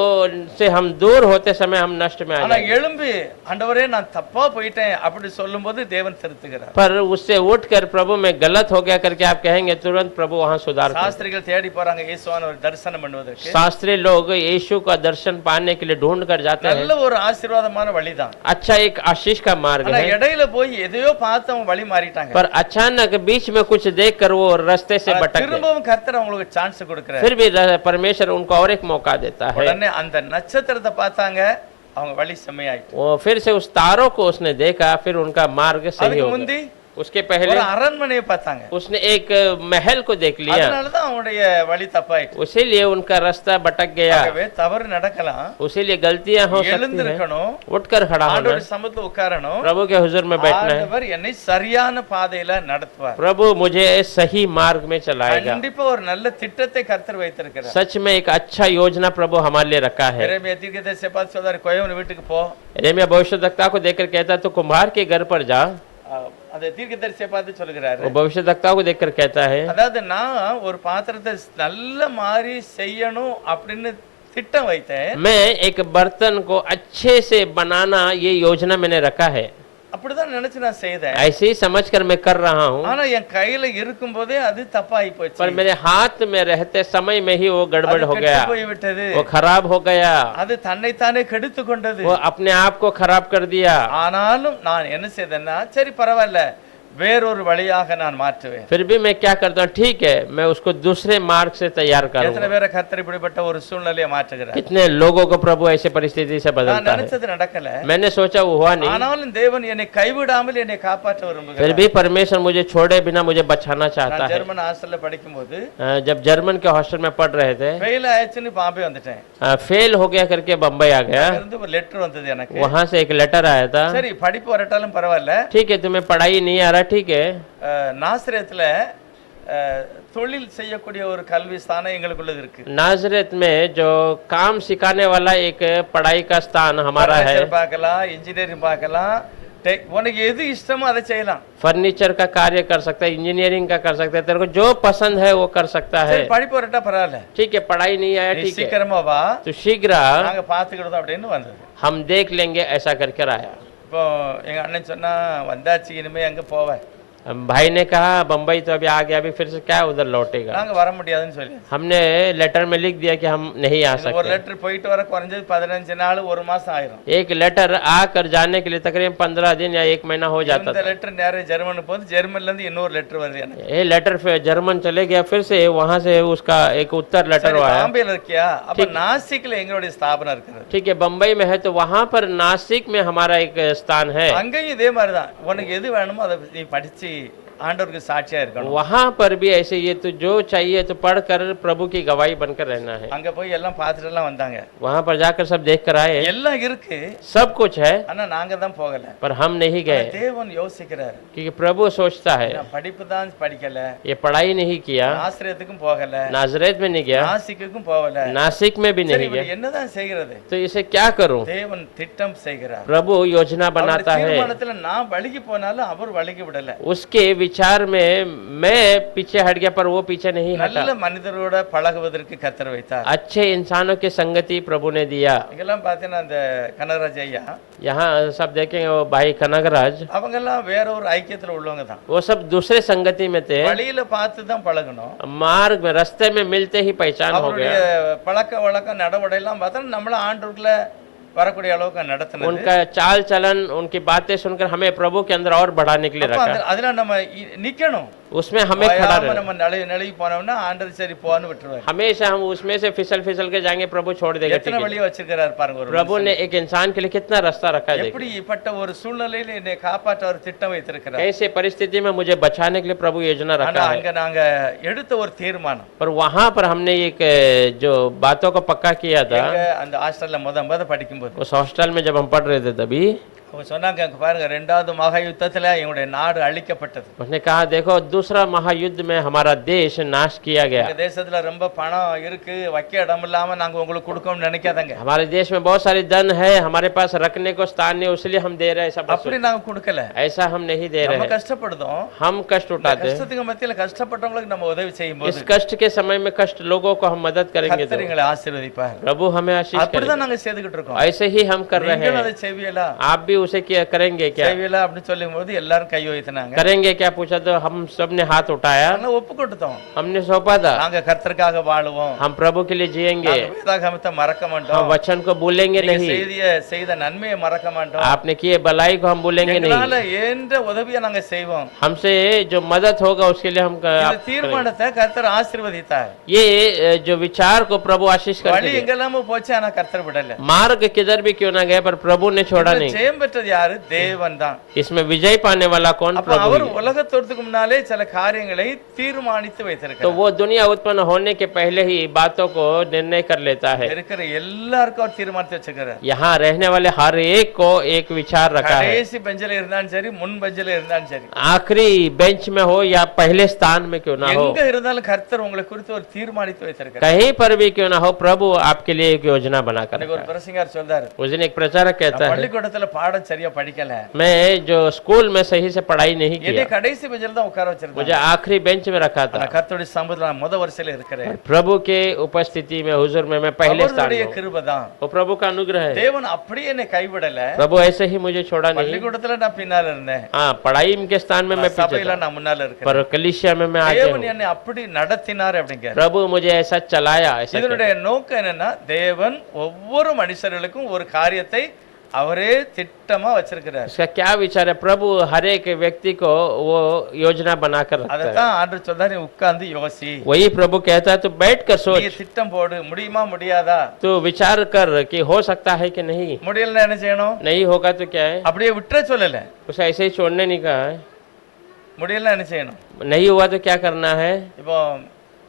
से हम दूर होते समय हम नष्ट में आ ஆனா जाएंगे। எழும்பி ஆண்டவரே நான் தப்பா போயிட்டேன் அப்படி சொல்லும்போது தேவன் திருத்துகிறார். पर उससे उठकर प्रभु में गलत हो गया करके आप कहेंगे, तुरंत प्रभु वहां सुधार कर। சாஸ்திரிகள் தேடி போறாங்க இயேசுவான ஒரு தரிசனம் பண்ணுவதற்கு. शास्त्री लोग यीशु का दर्शन पाने के लिए ढूंढ कर जाते हैं। நல்ல ஒரு ஆசீர்வாதமான வழிதான். अच्छा एक आशीष का मार्ग ஆனா है, இடையில போய் எதையோ பார்த்து அவங்க வழி மாறிட்டாங்க. पर अचानक बीच में कुछ देख कर वो रास्ते से भटक गए। திரும்பவும் கர்த்தர் அவங்களுக்கு சான்ஸ் கொடுக்கிறார். फिर भी परमेश्वर उनको और एक मौका देता है। உடனே அந்த நட்சத்திரத்தை பார்த்தாங்க, அவங்க வழி செம்மையாயிட்டு. वो फिर से उस तारों को उसने देखा, फिर उनका मार्ग सही அதுக்கு हो முந்தி गया। उसके पहले ஒரு அரண்மனையை பார்த்தாங்க. उसने एक महल को देख लिया, அதனாலதான் அவங்களுடைய வழி தப்பாயிட்டு. उसीलिए उनका रास्ता भटक गया। ஆகவே தவறு நடக்கலாம். उसीलिए गलतियां हो सकती हैं। எழுந்திருக்கணும், उठकर खड़ा होना, ஆண்டவர் சமூகத்துல உட்காரணும். प्रभु के हुजूर में बैठना है। ஆண்டவர் என்னை சரியான பாதையில நடத்துவார். प्रभु मुझे सही मार्ग में चलाएगा। கண்டிப்பா ஒரு நல்ல திட்டத்தை கர்த்தர் வைத்திருக்கிறார். सच में एक अच्छा योजना प्रभु हमारे लिए रखा है। எரேமியா தீர்க்கதரிசியை பார்த்து சொல்றாரு, கோயவன் வீட்டுக்கு போ. यिर्मयाह भविष्यद्वक्ता को देखकर कहता तो कुम्हार के घर पर जा। அந்த தீர்க்கதரிசியை பார்த்து சொல்லுகிறாரு, वो भविष्यद्वक्ता को देखकर कहता है, அதாவது நான் ஒரு பாத்திரத்தை நல்ல மாதிரி செய்யணும் அப்படின்னு திட்டம் வைத்தேன். मैं एक बर्तन को अच्छे से बनाना ये योजना मैंने रखा है, அப்படிதான் நினைச்சு நான் செய்தேன். ऐसे ही समझकर मैं कर रहा हूँ। ஆனா என் கையில இருக்கும் போதே அது தப்பாகி போச்சு. पर मेरे हाथ में रहते समय में ही वो गड़बड़ हो அது गया, கெட்டு போய் விட்டது. वो खराब हो गया, அது தன்னைத்தானே கெடுத்து கொண்டது. वो अपने आप को खराब कर दिया। ஆனாலும் நான் என்ன செய்தேன்னா, சரி பரவாயில்ல, வேறொரு வழியாக நான் மாற்றுவேன். फिर भी मैं क्या करता हूँ, ठीक है मैं उसको दूसरे मार्ग से तैयार எத்தனை करूंगा। பேரை கர்த்தர் இப்படிப்பட்ட ஒரு சூழ்நிலையை மாற்றுகிறார். कितने लोगों को प्रभु ऐसे परिस्थिति से நான் बदलता है। நினைச்சது நடக்கல. मैंने सोचा वो हुआ नहीं, ஆனாலும் தேவன் என்னை கைவிடாமல் என்னை காப்பாற்ற फिर விரும்புகிறார். भी परमेश्वर मुझे छोड़े बिना मुझे बचाना चाहता நான் है। ஜெர்மன் ஹாஸ்டல்ல படிக்கும்போது जब जर्मन के हॉस्टल में पढ़ रहे थे, ஃபெயில் ஆயிடுச்சுன்னு பாம்பே வந்துட்டேன். फेल हो गया करके बम्बई आ गया। இருந்து ஒரு லெட்டர் வந்தது எனக்கு. वहां से एक लेटर आया था, சரி படிப்பு வரட்டாலும் பரவாயில்ல, ठीक है तुम्हें पढ़ाई नहीं आ रहा, ठीक है நாசரேத்துல தொழில் செய்யக்கூடிய ஒரு கல்வி ஸ்தானம் எங்களுக்குள்ளது இருக்கு. नाजरेत में जो काम सिखाने वाला एक पढ़ाई का स्थान हमारा है। Furniture பார்க்கலாம், இன்ஜினியரிங் பார்க்கலாம், உனக்கு எது இஷ்டமோ அதை செய்யலாம். फर्नीचर का कार्य कर सकता है, इंजीनियरिंग का कर सकता है, तेरे को जो पसंद है वो कर सकता है। சரி படிப்பு வரட்டா பரவாயில்ல, ठीक है पढ़ाई नहीं आया, நீ ठीक है சீக்கிரமா வா, तो शीघ्र நாங்க பாத்துக்கிட்டோம் அப்படின்னு வந்தது. हम देख लेंगे, ऐसा करके आया। இப்போ எங்க அண்ணன் சொன்னா, வந்தாச்சு இனிமே எங்க போவ? भाई ने कहा बम्बई तो अभी आ गया, अभी फिर से क्या उधर लौटेगा। நாங்க வர முடியாதுன்னு சொல்லி हमने लेटर में लिख दिया कि हम नहीं आ ஒரு सकते। லெட்டர் போயிட்டு வர குறைஞ்சது 15 நாள், ஒரு மாசம் ஆயிரும். एक लेटर आकर जाने के लिए तकरीबन 15 दिन या 1 महीना हो जाता இந்த था। லெட்டர் நேரா ஜெர்மனுக்கு போகுது, ஜெர்மன்ல இருந்து இன்னொரு லெட்டர் வருது எனக்கு. ये लेटर फिर जर्मन चले गया, फिर से वहां से उसका एक उत्तर लेटर சரி, आया। பாம்பேல இருக்கியா? அப்ப நாசிக்ல எங்களுடைய ஸ்தாபனம் இருக்குது. ठीक है बम्बई में है तो वहां पर नासिक में हमारा एक स्थान है। அங்கேயும் இதே மாதிரிதான், உனக்கு எது வேணுமோ அதை நீ படிச்சு ஆண்டவருக்கு சாட்சியா இருக்கணும். वहां पर भी ऐसे ये तो जो चाहिए तो पढ़कर प्रभु की गवाही बनकर रहना है। அங்க போய் எல்லாம் பார்த்துட்டு எல்லாம் வந்தாங்க. वहां पर जाकर सब देख कर आए, எல்லாம் இருக்கு, सब कुछ है, ஆனா நாங்க தான் போகல. पर हम नहीं गए தேவன் யோசிக்கிறாரு, क्योंकि प्रभु सोचता है நான் படிப்பு தான் படிக்கல, ये पढ़ाई नहीं किया, ஆசிரியத்துக்கும் போகல, नाजरेत में नहीं गया, நாசிக்குக்கும் போகல, नासिक में भी சரி नहीं இவன் गया, என்னதான் செய்கிறது? तो इसे क्या करूं। தேவன் திட்டம் செய்கிறார். प्रभु योजना बनाता है, தீர்மானத்துல நான் வழிக்கு போனாலும் அவர் வழிக்கு விடல. उसके विचार में मैं पीछे हट गया पर वो पीछे नहीं हटा। நல்ல மனிதரோட பழகுவதற்கு கர்த்தர் வைத்தார். अच्छे इंसानों की संगति प्रभु ने दिया। இங்கெல்லாம் பார்த்தீங்கன்னா அந்த கனகராஜ் ஐயா यहाँ सब देखेंगे वो भाई कनकराज, அவங்க எல்லாம் வேற ஒரு ஐக்கியத்துல உள்ளவங்க தான். वो सब दूसरे संगति में थे। வழியில பார்த்து தான் பழகணும். मार्ग में रास्ते में मिलते ही पहचान हो அவருடைய गया। பழக்க வழக்கம் நடவடை எல்லாம் பார்த்தா நம்மள ஆண்டவருக்குள்ள வரக்கூடிய அளவுக்கு நடத்தினது. उनका चाल चलन, उनकी बातें सुनकर हमें प्रभु के अंदर और बढ़ाने के लिए அப்ப रखा। அதுல நம்ம நிக்கணும். उसमें हमें खड़ा ஓயாம रहना। நம்ம நழுவி போனோம்னா ஆண்டவர் சரி போன்னு விட்டுருவாரு. हमेशा हम उसमें से फिसल फिसल के जाएंगे, प्रभु छोड़ देगा। எத்தனை வழியை வச்சிருக்காரு பாருங்க ஒரு प्रभु ने एक इंसान के लिए कितना रास्ता रखा है। எப்படி இப்பட்ட ஒரு சூழ்நிலையில என்னை காப்பாற்ற ஒரு திட்டம் வைத்திருக்கிறார். कैसे परिस्थिति में मुझे बचाने के लिए प्रभु योजना ஆனா रखा है। அங்க நாங்க எடுத்த ஒரு தீர்மானம், पर वहां पर हमने एक जो बातों को पक्का किया था, எங்க அந்த ஹாஸ்டல்ல முத படிக்கும்போது उस हॉस्टल में जब हम पढ़ रहे थे तभी அவங்க சொன்னாங்க, அங்க பாருங்க 2வது மகா யுத்தத்துல எங்களுடைய நாடு அழிக்கப்பட்டது. उसने कहा देखो दूसरा महायुद्ध में हमारा देश नाश किया गया। எங்க தேசத்துல ரொம்ப பணம் இருக்கு, வைக்க இடம் இல்லாம நாங்க உங்களுக்கு கொடுக்கணும்னு நினைக்காதங்க. हमारे देश में बहुत सारी धन है, हमारे पास रखने को स्थान नहीं, इसलिए हम दे रहे हैं सब। அப்படி நாங்க கொடுக்கல. ऐसा हम नहीं दे நம்ம रहे हैं। கஷ்டப்படுதோம். हम कष्ट उठाते हैं। கஷ்டத்துக்கு மத்தியில கஷ்டப்பட்டவங்களுக்கு நம்ம உதவி செய்யும்போது इस कष्ट के समय में कष्ट लोगों को हम मदद करेंगे तो கர்த்தர் எங்களை ஆசீர்வதிப்பார். प्रभु हमें आशीष करेगा। அப்படிதான் நாங்க செய்துகிட்டு இருக்கோம். ऐसे ही हम कर रहे நீங்களும் हैं। அதை செய்வீங்களா? आप भी उसे क्या करेंगे? क्या செய்வீங்களா அப்படி சொல்லும்போது எல்லாரும் கை வைத்தினாங்க. करेंगे क्या पूछा तो हम सब ने हाथ उठाया, நாங்க ஒப்புக்கொடுத்தோம். हमने सौंपा था। நாங்க கர்த்தருக்காக வாழுவோம். हम प्रभु के लिए जिएंगे, நாங்க வேதாகமத்தை மறக்க हम மாட்டோம். वचन को भूलेंगे நீங்க नहीं, செய்த நன்மையை மறக்க மாட்டோம். आपने किए भलाई को हम भूलेंगे எங்களால नहीं। எந்த உதவியை நாங்க செய்வோம். हमसे जो मदद होगा उसके लिए हम இந்த आप करेंगे। தீர்மானத்தை கர்த்தர் ஆசீர்வதித்தார். ये जो विचार को प्रभु आशीष कर வழி दिया। எங்கெல்லாமோ போச்சு, ஆனா கர்த்தர் விடல. मार्ग किधर भी क्यों ना गए पर प्रभु ने छोड़ा இதுல नहीं। ஜெயம் பெற்றது யாரு? தேவன் தான். इसमें विजय पाने वाला कौन? அப்ப प्रभु அவர் ही है। உலகத்தோற்றத்துக்கு முன்னாலே சில காரியங்களை தீர்மானித்து तो வைத்திருக்கிறார். वो दुनिया उत्पन्न होने के पहले ही बातों को निर्णय कर लेता है। இருக்கிற எல்லாருக்கும் அவர் தீர்மானித்து வச்சிருக்கிறார். यहाँ रहने वाले हर एक को एक विचार रखा है। கடைசி பெஞ்சில இருந்தாலும் சரி, முன் பெஞ்சில இருந்தாலும் சரி, आखिरी बेंच में हो या पहले स्थान में क्यों ना हो, எங்க இருந்தாலும் கர்த்தர் உங்களை குறித்து ஒரு தீர்மானித்து வைத்திருக்கிறார். कहीं पर भी क्यों ना हो, प्रभु आपके लिए एक योजना बना कर இன்னைக்கு ஒரு பிரசங்கர் சொல்றாரு, उस दिन एक प्रचारक कहता है பள்ளிக்கூடத்துல பாடம் சரியா படிக்கல, मैं जो स्कूल में सही से पढ़ाई नहीं என்னை किया, கடைசி பெஞ்சில தான் உட்கார வச்சிருக்காங்க. मुझे आखिरी बेंच में रखा था। கர்த்தருடைய சமூகத்துல நான் முத வரிசையில இருக்கிறேன். प्रभु के उपस्थिति में हुजूर में मैं पहले स्थान அவருடைய में हूं। கிருபை தான். वो प्रभु का अनुग्रह है। தேவன் அப்படியே என்னை கைவிடல. प्रभु ऐसे ही मुझे छोड़ा नहीं। பள்ளிக்கூடத்துல நான் பின்னால இருந்தேன், हाँ, पढ़ाई के स्थान में मैं पीछे சபையில था, நான் முன்னால இருக்கிறேன். पर कलीसिया में मैं आगे தேவன் हूं। என்னை அப்படி நடத்தினார் அப்படிங்க. प्रभु मुझे ऐसा चलाया, ऐसा किया। இதனுடைய நோக்கம் என்னன்னா, தேவன் ஒவ்வொரு மனுஷர்களுக்கும் ஒரு காரியத்தை அவரே திட்டமா வச்சிருக்கிறார். इसका क्या विचार है? प्रभु हर एक व्यक्ति को वो योजना बनाकर रखता है। அதத்தான் ஆண்டவர் சொல்றாரு, நீ உட்கார்ந்து யோசி, वही प्रभु कहता है तू बैठ कर நீ सोच, திட்டம் போடு, முடியுமா முடியாதா? तू विचार कर कि हो सकता है कि नहीं, முடியலன்னா என்ன செய்யணும்? नहीं होगा तो क्या है। அப்படியே விட்டுற சொல்லல, उसे ऐसे ही छोड़ने नहीं कहा है। முடியலன்னா என்ன செய்யணும்? नहीं हुआ तो क्या करना है। இப்போ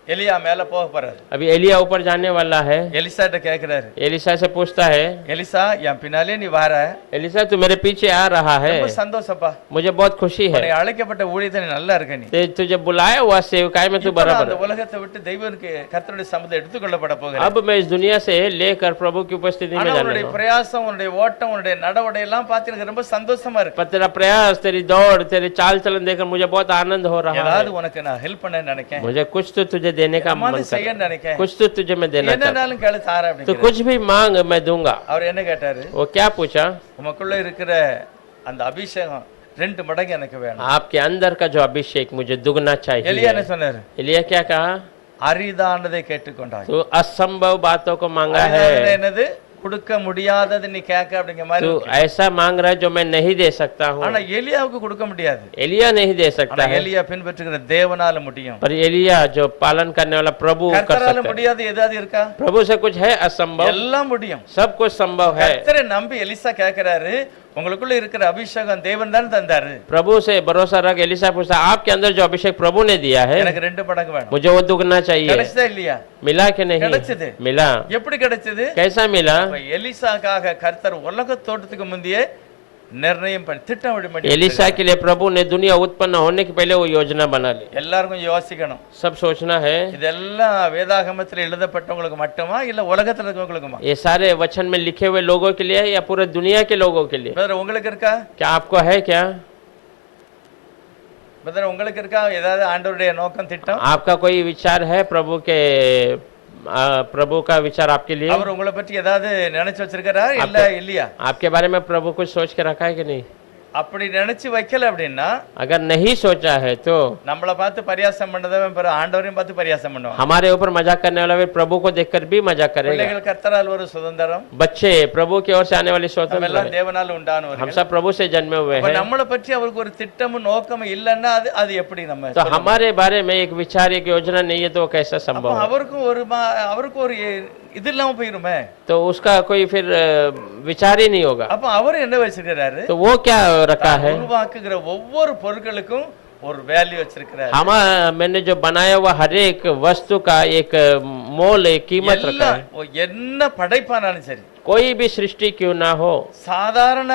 எலியா மேல போக போறாரு. अभी एलिया ऊपर जाने वाला है। எலிசாட்ட கேக்குறாரு, एलिसा से पूछता है, எலிசா என் பின்னாலே நீ வார, एलिसा तू मेरे पीछे आ रहा है, ரொம்ப சந்தோஷப்பா, मुझे बहुत खुशी है, உன்னை அழைக்கப்பட்ட ஊழியத்தை நீ நல்லா இருக்க, நீ तुझे बुलाया हुआ सेवकाई में तू இப்ப நான் बराबर அந்த है। உலகத்தை விட்டு தெய்வனுக்கு கர்த்தருடைய சமூகத்தை எடுத்துக்கொள்ளப்பட போகிறேன். अब मैं इस दुनिया से लेकर प्रभु की उपस्थिति में ஆனா जाने உன்னுடைய वाला हूं। பிரயாசம், உன்னுடைய ஓட்டம், உன்னுடைய நடவடை எல்லாம் பார்த்து எனக்கு ரொம்ப சந்தோஷமா இருக்கு. पर तेरा प्रयास, तेरी दौड़, तेरे चाल चलन देखकर मुझे बहुत आनंद हो रहा है। ஏதாவது உனக்கு நான் ஹெல்ப் பண்ண நினைக்கிறேன், मुझे कुछ तो तुझे देने का मन कर, செய்ய நினைக்கிறேன், कुछ तो तुझे मैं देना चाहता என்னன்னாலும் கேளு தார हूं। तो அப்படின்னு. कुछ भी मांग मैं दूंगा। அவர் என்ன கேட்டாரு? वो क्या पूछा? உமக்குள்ள இருக்கிற அந்த அபிஷேகம் 2 மடங்கு எனக்கு வேணும். आपके अंदर का जो अभिषेक मुझे दुगना எலியா चाहिए। என்ன சொன்னாரு? एलिया क्या कहा? அரிதானதை கேட்டுக்கொண்டாய். तू असंभव बातों को मांगा அரிதானது है, என்னது? கொடுக்க முடியாதது நீ கேட்க அப்படிங்கிற மாதிரி तू இருக்கு. ऐसा मांग रहा है जो मैं नहीं दे सकता हूँ। ஆனா எலியாவுக்கு கொடுக்க முடியாது. एलिया नहीं दे सकता ஆனா है, எலியா பின்பற்றுகிற தேவனால முடியும். पर एलिया जो पालन करने वाला प्रभु कर கர்த்தரால सकता है। முடியாது ஏதாவது இருக்கா? प्रभु से कुछ है असंभव? எல்லாம் முடியும். सब कुछ संभव है। கர்த்தரை நம்பி எலிசா கேக்குறாரு, உங்களுக்குள்ள இருக்கிற அபிஷேகம் தேவன் தான் தந்தாரு, प्रभु से भरोसा रख एलिसा पूछता आपके अंदर जो अभिषेक प्रभु ने दिया है எனக்கு 2 மடங்கு வேணும். मुझे वो दुगना चाहिए। கிடைச்சதா இல்லையா? मिला कि नहीं? கிடைச்சது. मिला। எப்படி கிடைச்சது? कैसा मिला? அப்ப எலிசாக்காக கர்த்தர் உலக தோற்றத்துக்கு முந்தையே நிர்ணயம் பண்ணி திட்டம் பண்ணி एलिसा के लिए प्रभु ने दुनिया उत्पन्न होने के पहले वो योजना बना ली। எல்லாருக்கும் யோசிக்கணும். सब सोचना है, இதெல்லாம் வேதாகமத்தில் எழுதப்பட்டவங்களுக்கு மட்டுமா இல்ல உலகத்துல இருக்கவங்களுக்குமா? ये सारे वचन में लिखे हुए लोगों के लिए है या पूरे दुनिया के लोगों के लिए? பிரதர் உங்களுக்கு இருக்கா? क्या आपको है? क्या பிரதர் உங்களுக்கு இருக்கா ஏதாவது ஆண்டவருடைய நோக்கம் திட்டம்? आपका कोई विचार है प्रभु का विचार आपके लिए? அவர் உங்களை பற்றி ஏதாவது நினைச்சு வச்சிருக்காரா இல்ல இல்லையா? आपके बारे में प्रभु कुछ सोच के रखा है कि नहीं? அப்படி நினைச்சு வைக்கல அப்படின்னா अगर नहीं सोचा है तो நம்மளை பார்த்து பரியாசம் பண்ணதவன் பிற ஆண்டவரையும் பார்த்து பரியாசம் பண்ணுவான். हमारे ऊपर मजाक करने वाला भी प्रभु को देखकर भी मजाक करेगा। பிள்ளைகள் கர்த்தரால் ஒரு சுதந்திரம், बच्चे प्रभु की ओर से आने वाली நம்ம स्वतंत्रता எல்லாம் है। தேவனால हम உண்டானவர்கள். सब प्रभु से जन्मे हुए அப்ப हैं। நம்மளை பற்றி அவருக்கு ஒரு திட்டமும் நோக்கமும் இல்லைன்னா அது எப்படி நம்ம तो हमारे बारे में एक विचार एक योजना नहीं है तो वो कैसा அப்ப संभव है? அவருக்கும் ஒரு இது இல்லாம போயிருமே. तो उसका कोई फिर विचार ही नहीं होगा। அப்ப அவர் என்ன வச்சிருக்கிறாரு? तो वो क्या रखा है? உருவாக்குகிற ஒவ்வொரு பொருட்களுக்கும் ஒரு வேல்யூ வச்சிருக்கிறாரு. मैंने जो बनाया हुआ हर एक वस्तु का एक मोल एक कीमत रखा है। என்ன படைப்பானாலும் சரி, कोई भी सृष्टि क्यों ना हो, சாதாரண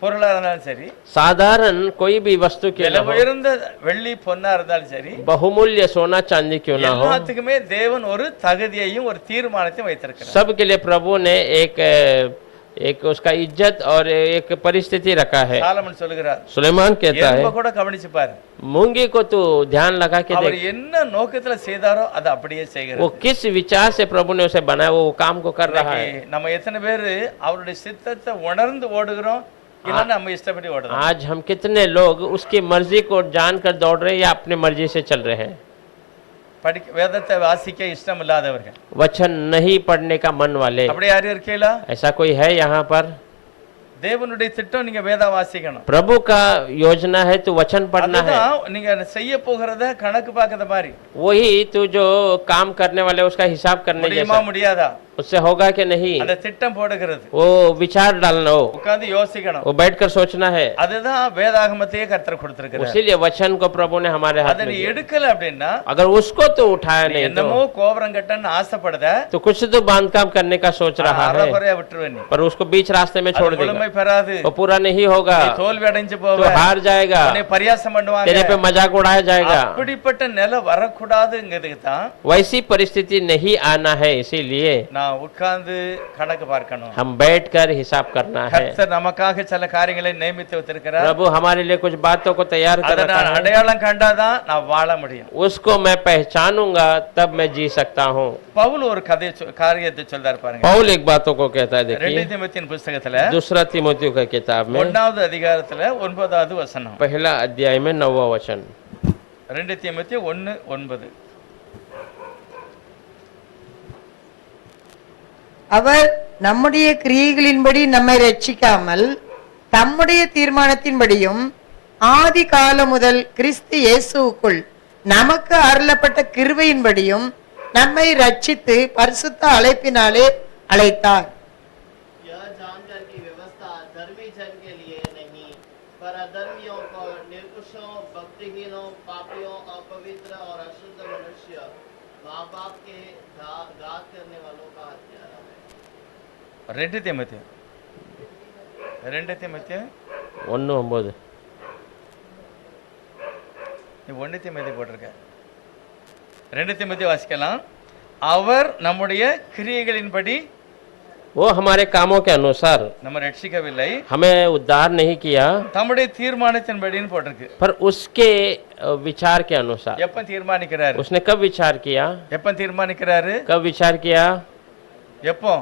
பொருளா இருந்தாலும் சரி, साधारण कोई भी वस्तु क्यों ना விலை हो, உயர்ந்த வெள்ளி பொன்னா இருந்தாலும் சரி, बहुमूल्य सोना चांदी क्यों ना हो, எல்லாத்துக்குமே தேவன் ஒரு தகுதியையும் ஒரு தீர்மானத்தையும் வைத்திருக்கிறார். सबके लिए प्रभु ने एक उसका इज्जत और एक परिस्थिति रखा है। சாலமன் சொல்லுகிறார், सुलेमान कहता है, எறும்பை கூட கவனிச்சு பாரு, मूंगी को तू ध्यान लगा के அவர் देख, என்ன நோக்கத்துல செய்தாரோ அதை அப்படியே செய்கிறார். वो किस विचार से प्रभु ने उसे बनाया वो काम को कर रहा है। நம்ம எத்தனை பேர் அவருடைய சித்தத்தை உணர்ந்து ஓடுகிறோம், இல்லைன்னா நம்ம இஷ்டப்படி ஓடுறோம். आज हम कितने लोग उसकी मर्जी को जानकर दौड़ रहे हैं या अपनी मर्जी से चल रहे हैं? வேதத்தை வாசிக்க இஷ்டம் இல்லாதவர்கள், वचन नहीं पढ़ने का मन वाले, அப்படி யாரும் இருக்கீங்களா? ऐसा कोई है यहाँ पर? தேவனுடைய திட்டம் நீங்க வேதம் வாசிக்கணும். प्रभु का योजना है तो वचन पढ़ना है। அதுதான் நீங்க செய்ய போகிறத கணக்கு பார்க்கறத மாதிரி. वही तू जो काम करने वाले उसका हिसाब करने முடியுமா जैसा, முடியாதா? उससे होगा कि नहीं, அந்த திட்டம் போடுகிறது, वो विचार डालना हो, உட்கார்ந்து யோசிக்கணும். वो बैठकर सोचना है। அதுதான் வேதாகமத்தையே கர்த்தர் கொடுத்திருக்கிறார். इसीलिए वचन को प्रभु ने हमारे हाथ அதை में நீ दिया। எடுக்கல அப்படின்னா अगर उसको तो उठाया नहीं என்னமோ கோபுரம் கட்டன்னு ஆசைப்படுத, तो कुछ तो बांधकाम करने का सोच रहा है, அறகுறையா விட்டுருவே நீ. पर उसको बीच रास्ते में छोड़ देगा, முழுமை பெறாது, वो पूरा नहीं होगा, நீ தோல்வி அடைஞ்சு तो போவ, हार जाएगा, உன்னை பரியாசம் பண்ணுவாங்க. तेरे पे मजाक उड़ाया जाएगा। அப்படிப்பட்ட நிலை வரக்கூடாதுங்கிறதுக்கு தான் वैसी परिस्थिति नहीं आना है, इसीलिए நான் உட்கார்ந்து கணக்கு பார்க்கணும். हम बैठकर हिसाब करना है। கர்த்தர் நமக்காக சில காரியங்களை நியமித்து வைத்திருக்கிறார். प्रभु हमारे लिए कुछ बातों को तैयार कर அதை रखा நான் है, அடையாளம் கண்டாதான் நான் வாழ முடியும். उसको मैं पहचानूंगा तब मैं जी सकता हूँ। பவுல் ஒரு காரியத்தை சொல்றாரு பாருங்க. पौल एक बातों को कहता है, 2 देखिए தீமோத்தேயுவின் புத்தகத்துல दूसरा तीमुथियुस का किताब में 1வது அதிகாரத்துல 9வது வசனம். पहला अध्याय में 9वां वचन। 2 தீமோத்தேயு 1:9. அவர் நம்முடைய கிரியைகளின்படி நம்மை ரட்சிக்காமல் தம்முடைய தீர்மானத்தின்படியும் ஆதி காலம் முதல் கிறிஸ்து இயேசுவுக்குள் நமக்கு அருளப்பட்ட கிருபையின்படியும் நம்மை ரட்சித்து பரிசுத்த அழைப்பினாலே அழைத்தார். यह जानकर की व्यवस्था धर्मी जन के लिए नहीं पर अधर्मियों को, निर्कुशों, भक्तिहीनों, पापियों, अपवित्र और अशुद्ध मनुष्य, माँ बाप के घात करने वालों का हत्यारा है. 2 தீமோத்தேயு 1:9 நீ 1 தீமோத்தேயு போட்டிருக்க. 2 தீமோத்தேயு வாசிக்கலாம். அவர் நம்முடைய கிரியைகளின்படி वो हमारे कामों के अनुसार நம்ம ரட்சிக்கவில்லை, हमें उद्धार नहीं किया, தம்முடைய தீர்மானத்தின்படின்னு போட்டிருக்கு. पर उसके विचार के अनुसार। எப்ப தீர்மானிக்கிறாரு? उसने कब विचार किया? எப்ப தீர்மானிக்கிறாரு? कब विचार किया? எப்போ?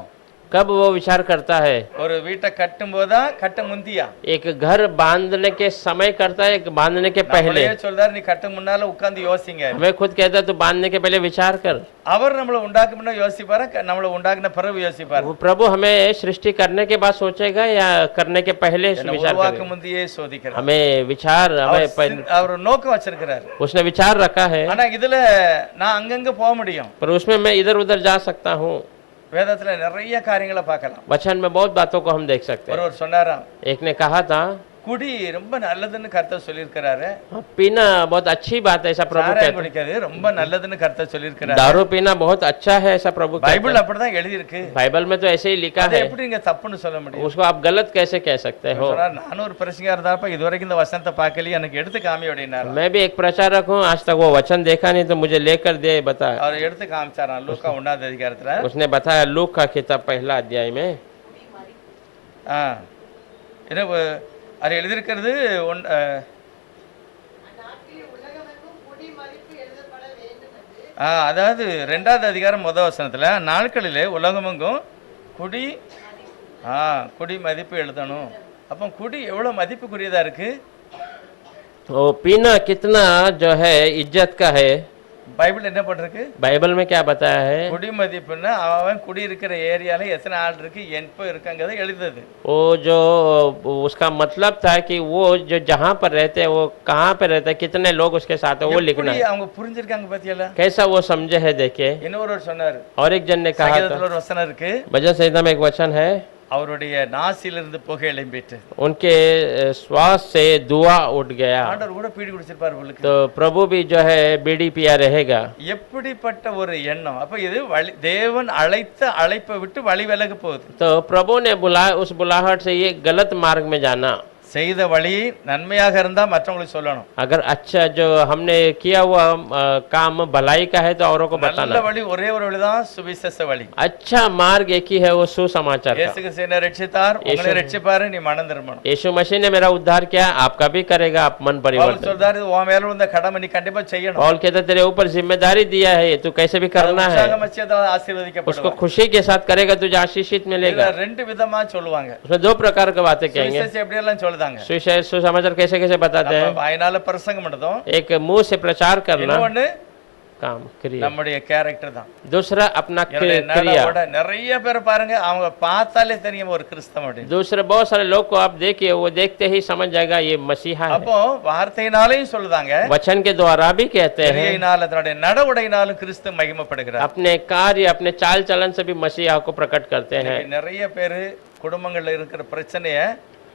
कब वो विचार करता है? ஒரு வீட்டை கட்டும் போதா கட்ட முந்தியா? एक घर बांधने के समय करता है, एक बांधने के पहले। நம்மளே சொல்றாரு நீ கட்ட முன்னால உட்கார்ந்து யோசிங்க. हमें खुद कहता है तू बांधने के पहले विचार कर। அவர் நம்மள உண்டாக்கு முன்ன யோசிப்பாரா, நம்மள உண்டாக்குன பிறகு யோசிப்பாரா? वो प्रभु हमें सृष्टि करने के बाद सोचेगा या करने के पहले என்ன विचार உருவாக்கு करेगा? முந்தியே சோதிக்கிறார். हमें विचार அவர் நோக்கம் வச்சிருக்கிறார். उसने विचार रखा है, ஆனா இதுல நான் அங்கங்க போக முடியும். पर उसमें मैं इधर उधर जा सकता हूँ। வேதத்துல நிறைய காரியங்களை பார்க்கலாம். वचन में बहुत बातों को हम देख सकते हैं। ஒருவர் சொன்னாராம், एक ने कहा था குடி ரொம்ப நல்லதுன்னு கர்த்தர் சொல்லியிருக்கிறாரு. पीना बहुत अच्छी बात है, ऐसा प्रभु சாராயம் कहते हैं। குடிக்கிறது ரொம்ப நல்லதுன்னு கர்த்தர் சொல்லியிருக்கிறாரு. दारू पीना बहुत अच्छा है, ऐसा प्रभु कहते பைபிள் हैं। அப்படிதான் எழுதி இருக்கு. बाइबल में तो ऐसे ही लिखा அதை है, எப்படி நீங்க தப்புன்னு சொல்ல முடியும்? उसको आप गलत कैसे कह सकते हो? சொன்னார், நானும் ஒரு பிரசங்கியா இருந்தாப்ப இதுவரைக்கும் இந்த வசனத்தை பார்க்கலையே, எனக்கு எடுத்து காமி அப்படின்னாரு. मैं भी एक प्रचारक हूँ, आज तक वो वचन देखा नहीं, तो मुझे लेकर दे बता। அவர் எடுத்து காமிச்சாராம் லூக்கா 1வது அதிகாரத்துல. उसने बताया लूक का किताब पहला अध्याय में। அது எழுதியிருக்கிறது அதாவது 2வது அதிகாரம் முதல் வசனத்துல நாட்களிலே உலகமெங்கும் குடி குடி மதிப்பு எழுதணும். அப்போ குடி எவ்வளவு மதிப்புக்குரியதா இருக்கு. वो पीना कितना जो है इज्जत का है, பைபிள் என்ன போட்டிருக்கு? बाइबल में क्या बताया है? குடி மதிப்புன்னா அவன் குடி இருக்கிற ஏரியால எத்தனை ஆள் இருக்கு, எப்போ இருக்காங்கிறத எழுதுது. वो जो उसका मतलब था कि वो जो जहाँ पर रहते हैं वो कहाँ पे रहते हैं, कितने लोग उसके साथ है, वो लिखना எப்படி है। அவங்க புரிஞ்சிருக்காங்க பாத்தியல? कैसा वो समझे है देखिए। இன்னொருவர் சொன்னாரு, और एक जन ने कहा था, சங்கீதத்துல ஒரு வசனம் இருக்கு, भजन संहिता में एक वचन है, அவருடைய நாசிலிருந்து புகை எழும்பிட்டு उनके श्वास से धुआं उठ गया। ஆண்டவர் கூட பீடி குடிச்சிருப்பாரு உங்களுக்கு. तो प्रभु भी जो है बीड़ी पिया रहेगा। எப்படிப்பட்ட ஒரு எண்ணம். அப்ப இது தேவன் அழைத்த அழைப்பை விட்டு வழி விலக போகுது. तो प्रभु ने बुलाया, उस बुलाहट से ये गलत मार्ग में जाना। செய்த வழி நன்மையாக இருந்தா மற்றவங்களுக்கு சொல்லணும். अगर अच्छा जो हमने किया हुआ काम भलाई का है तो औरों को நல்ல बताना। வழி ஒரே ஒரு வழிதான், சுவிசேஷ வழி. अच्छा मार्ग एक ही है, वो सुसमाचार का। இயேசு கிறிஸ்து என்னை ரட்சித்தார், உங்களை ரட்சிப்பாரு, நீ மனம் திரும்பணும். यीशु मसीह ने मेरा उद्धार किया, आपका भी करेगा, आप मन பவுல் परिवर्तन। சொல்றாரு, உன் மேல இருந்த கடமை நீ கண்டிப்பா செய்யணும். पौल कहता तेरे ऊपर जिम्मेदारी दिया है, तू कैसे भी करना है, உற்சாகமச்சதால் उसको ஆசீர்வதிக்கப்படுவார். खुशी के साथ करेगा तुझे आशीषित मिलेगा। இதுல ரெண்டு விதமா சொல்லுவாங்க. उसमें दो प्रकार की बातें कहेंगे। சுவிசேஷம் எப்படி எல்லாம் சொல்லுதாங்க. सुसमाचार कैसे कैसे बताते हैं। வாயினால பிரசங்கம் பண்ணதும், एक मुंह से प्रचार करना, இன்னொன்னு काम क्रिया, நம்முடைய கேரக்டர் தான். दूसरा अपना என்னுடைய क्रिया। நடவோட நிறைய பேர் பாருங்க, அவங்க பார்த்தாலே தெரியும் ஒரு கிறிஸ்தவன் அப்படின்னு. दूसरे बहुत सारे लोग को आप देखिए, वो देखते ही समझ जाएगा ये मसीहा है। அப்போ வார்த்தையினாலையும் சொல்லுதாங்க, वचन के द्वारा भी कहते हैं, கிரியையினால தன்னுடைய நடவுடையினாலும் கிறிஸ்து மகிமைப்படுகிறார். अपने कार्य अपने चाल चलन से भी मसीहा को प्रकट करते हैं। இன்னைக்கு நிறைய பேர் குடும்பங்கள்ல இருக்கிற பிரச்சனைய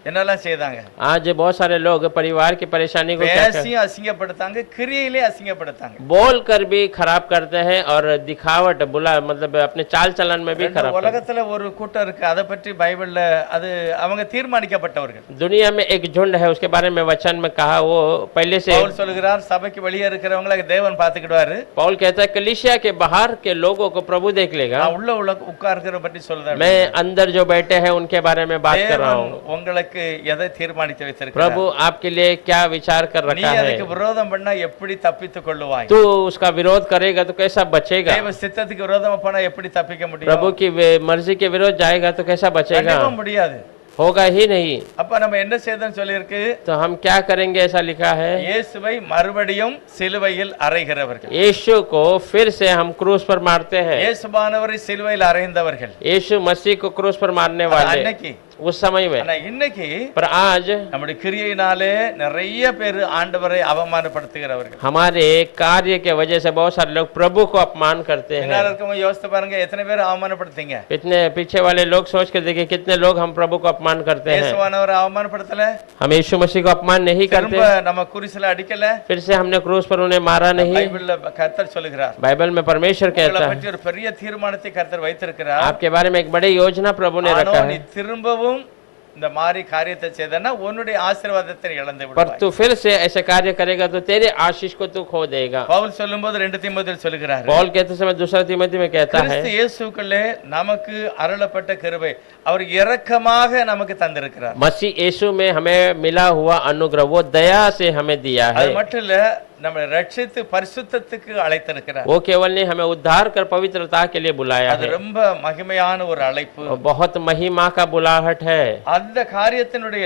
என்னெல்லாம் செய்தாங்க. आज बहुत सारे लोग परिवार की परेशानी को क्या பேசியும் அசிங்கப்படுத்தாங்க, கிரியையிலே அசிங்கப்படுத்தாங்க. बोल कर भी खराब करते हैं और दिखावट बुला मतलब अपने चाल चलन में भी खराब करते உலகத்துல ஒரு கூட்டம் இருக்கு, அதை பற்றி பைபிள்ல அது அவங்க தீர்மானிக்கப்பட்டவர்கள். हैं। दुनिया में एक झुंड है, उसके बारे में वचन में कहा, वो पहले से பவுல் சொல்கிறார், சபைக்கு வெளியே இருக்கிறவங்களை தேவன் பார்த்துக்கிடுவாரு. पौल कहता है कलीसिया के बाहर के लोगों को प्रभु देख लेगा। நான் உள்ள உட்கார்க்கிற பற்றி சொல்றாரு. मैं अंदर जो बैठे हैं उनके बारे में बात कर रहा हूँ। உங்களுக்கு எதை தீர்மானித்து வைத்திருக்கிறார்? प्रभु आपके लिए क्या विचार कर நீ रखा है। அதுக்கு விரோதம் பண்ணா எப்படி தப்பித்துக் கொள்ளுவாய்? तू उसका विरोध करेगा तो कैसा बचेगा। தேவ சித்தத்துக்கு விரோதமா போனா எப்படி தப்பிக்க முடியும்? प्रभु की मर्जी के विरोध जाएगा तो कैसा बचेगा, கண்டிப்பா முடியாது. होगा ही नहीं। அப்ப நம்ம என்ன செய்தோம் சொல்லிருக்கு? तो हम क्या करेंगे, ऐसा लिखा है, இயேசுவை மறுபடியும் சிலுவையில் அறைகிறவர்கள். यीशु को फिर से हम क्रूस पर मारते हैं। இயேசுவானவரை சிலுவையில் அறைந்தவர்கள் यीशु मसीह को क्रूस पर मारने वाले அன்னைக்கு, उस समय में। ஆனா இன்னைக்கு पर आज நம்முடைய கிரியையினாலே நிறைய பேர் ஆண்டவரை அவமானப்படுத்துகிறவர்கள். हमारे कार्य के वजह से बहुत सारे लोग प्रभु को अपमान करते हैं। பின்னால இருக்கவங்க யோசித்து பாருங்க, எத்தனை பேர் அவமானப்படுத்தீங்க? कितने पीछे वाले लोग सोच कर देखिए, कितने लोग हम प्रभु को अपमान करते हैं। இயேசுவானவரை அவமானப்படுத்தல, हम यीशु मसीह को अपमान नहीं திரும்ப करते, நம்ம குறிசில அடிக்கல. फिर से हमने क्रूस पर उन्हें मारा नहीं। பைபிள்ல கர்த்தர் சொல்லுகிறார், बाइबल में परमेश्वर உங்களை कहता है, பற்றி ஒரு பெரிய தீர்மானத்தை கர்த்தர் வைத்திருக்கிறார். आपके बारे में एक बड़ी योजना प्रभु ने रखा நீ है, திரும்பவும் இந்த மாதிரி காரியத்தை செய்தனா உன்னுடைய ஆசீர்வாதத்தை இழந்து पर விடுவாய். तू फिर से ऐसे कार्य करेगा तो तेरे आशीष को तू खो देगा। பவுல் சொல்லும்போது 2 தீமோத்தேயுவில் சொல்கிறார், पौल कहते समय दूसरा तीमुथी में कहता है, கிறிஸ்து இயேசுக்குள்ளே நமக்கு அருளப்பட்ட கிருபை அவர் இரக்கமாக நமக்கு தந்திருக்கிறார். मसीह यीशु में हमें मिला हुआ अनुग्रह वो दया से हमें दिया है। அது மட்டும் இல்ல, நம்மை ரட்சித்து பரிசுத்தத்துக்கு அழைத்திருக்கிறார். वो केवल नहीं, हमें उद्धार कर पवित्रता के लिए बुलाया அது है। ரொம்ப மகிமையான ஒரு அழைப்பு. और बहुत महिमा का बुलाहट है। அந்த காரியத்தினுடைய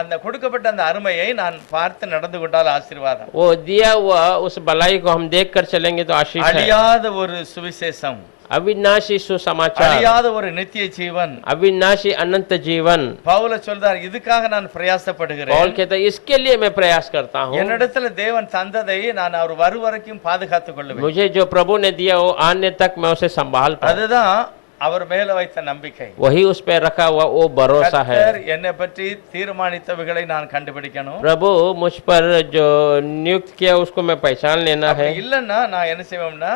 அந்த கொடுக்கப்பட்ட அந்த அருமையை நான் பார்த்து நடந்து கொண்டால் ஆசீர்வாதம். वो दिया हुआ उस भलाई को हम देख कर चलेंगे तो आशीष है। அழியாத ஒரு சுவிசேஷம், अविनाशी सुसमाचार, அழியாத ஒரு நித்திய ஜீவன். अविनाशी अनंत जीवन। பவுல் சொல்றார், இதுக்காக நான் பிரயாசப்படுகிறேன். पौल कहता है इसके लिए मैं प्रयास करता हूँ। என்னிடத்துல தேவன் தந்ததை நான் அவர் வரும் வரைக்கும் பாதுகாத்துக் கொள்ளுவேன். मुझे जो प्रभु ने दिया वो आने तक मैं उसे संभाल पाऊं। அதுதான் அவர் மேல வைத்த நம்பிக்கை. वही उस पे रखा हुआ वो भरोसा है। கர்த்தர் என்னை பற்றி தீர்மானித்தவைகளை நான் கண்டுபிடிக்கணும். प्रभु मुझ पर जो नियुक्त किया उसको मैं पहचान लेना है। அப்படி இல்லைன்னா நான் என்ன செய்வேன்னா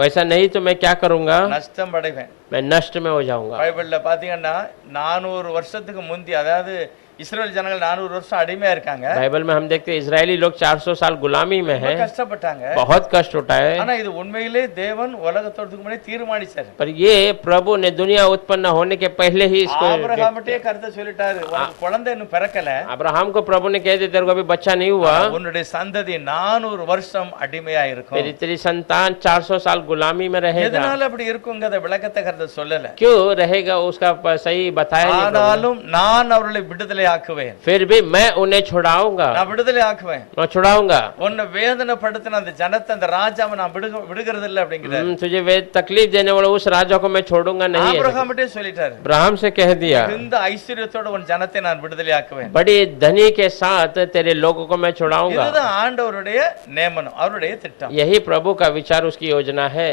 वैसा नहीं तो मैं क्या करूंगा, நஷ்டம் அடைவேன். मैं नष्ट में हो जाऊंगा। பைபிள்ல பாத்தீங்கன்னா 400 வருஷத்துக்கு முந்தி, அதாவது இஸ்ரேல் ஜனங்கள் 400 வருஷம் அடிமையா இருக்காங்க. बाइबल में हम देखते हैं इजरायली लोग 400 साल गुलामी में ரொம்ப है, கஷ்டப்பட்டாங்க. बहुत कष्ट उठाए, ஆனா இது உண்மையிலே தேவன் உலகத்தோடத்துக்கு முன்னாடி தீர்மானிச்சாரு. पर ये प्रभु ने दुनिया उत्पन्न होने के पहले ही इसको ஆபிரகாம்கிட்டே கருத்தை சொல்லிட்டாரு, உனக்கு குழந்தை இன்னும் பிறக்கல, अब्राहम को प्रभु ने कह दिया तेरे को अभी बच्चा नहीं हुआ, உன்னுடைய சந்ததி 400 வருஷம் அடிமையா இருக்கும். तेरी संतान 400 साल गुलामी में रहेगा। எதனால அப்படி இருக்குங்கத விளக்கத்தை கருத்தை சொல்லல. क्यों रहेगा उसका सही बताया नहीं प्रभु ने। ஆனாலும் நான் அவர்களை விடுதலை ஆக்குவேன், फिर भी मैं उन्हें छुड़ाऊंगा, நான் விடுதலை ஆக்குவேன், मैं छुड़ाऊंगा। உன்னை வேதனைப்படுத்தின அந்த ஜனத்தை அந்த ராஜாவை நான் விடுகிறது இல்லை அப்படிங்கிறார். तुझे वे तकलीफ देने वाला उस राजा को मैं छोड़ूंगा नहीं है। ஆபிரகாம்கிட்டே சொல்லிட்டாரு, अब्राहम से कह दिया இந்த ஐஸ்வர்யத்தோட உன் ஜனத்தை நான் விடுதலை ஆக்குவேன். बड़ी धनी के साथ तेरे लोगों को मैं छुड़ाऊंगा। இதுதான் ஆண்டவருடைய நியமனம், அவருடைய திட்டம். यही प्रभु का विचार, उसकी योजना है।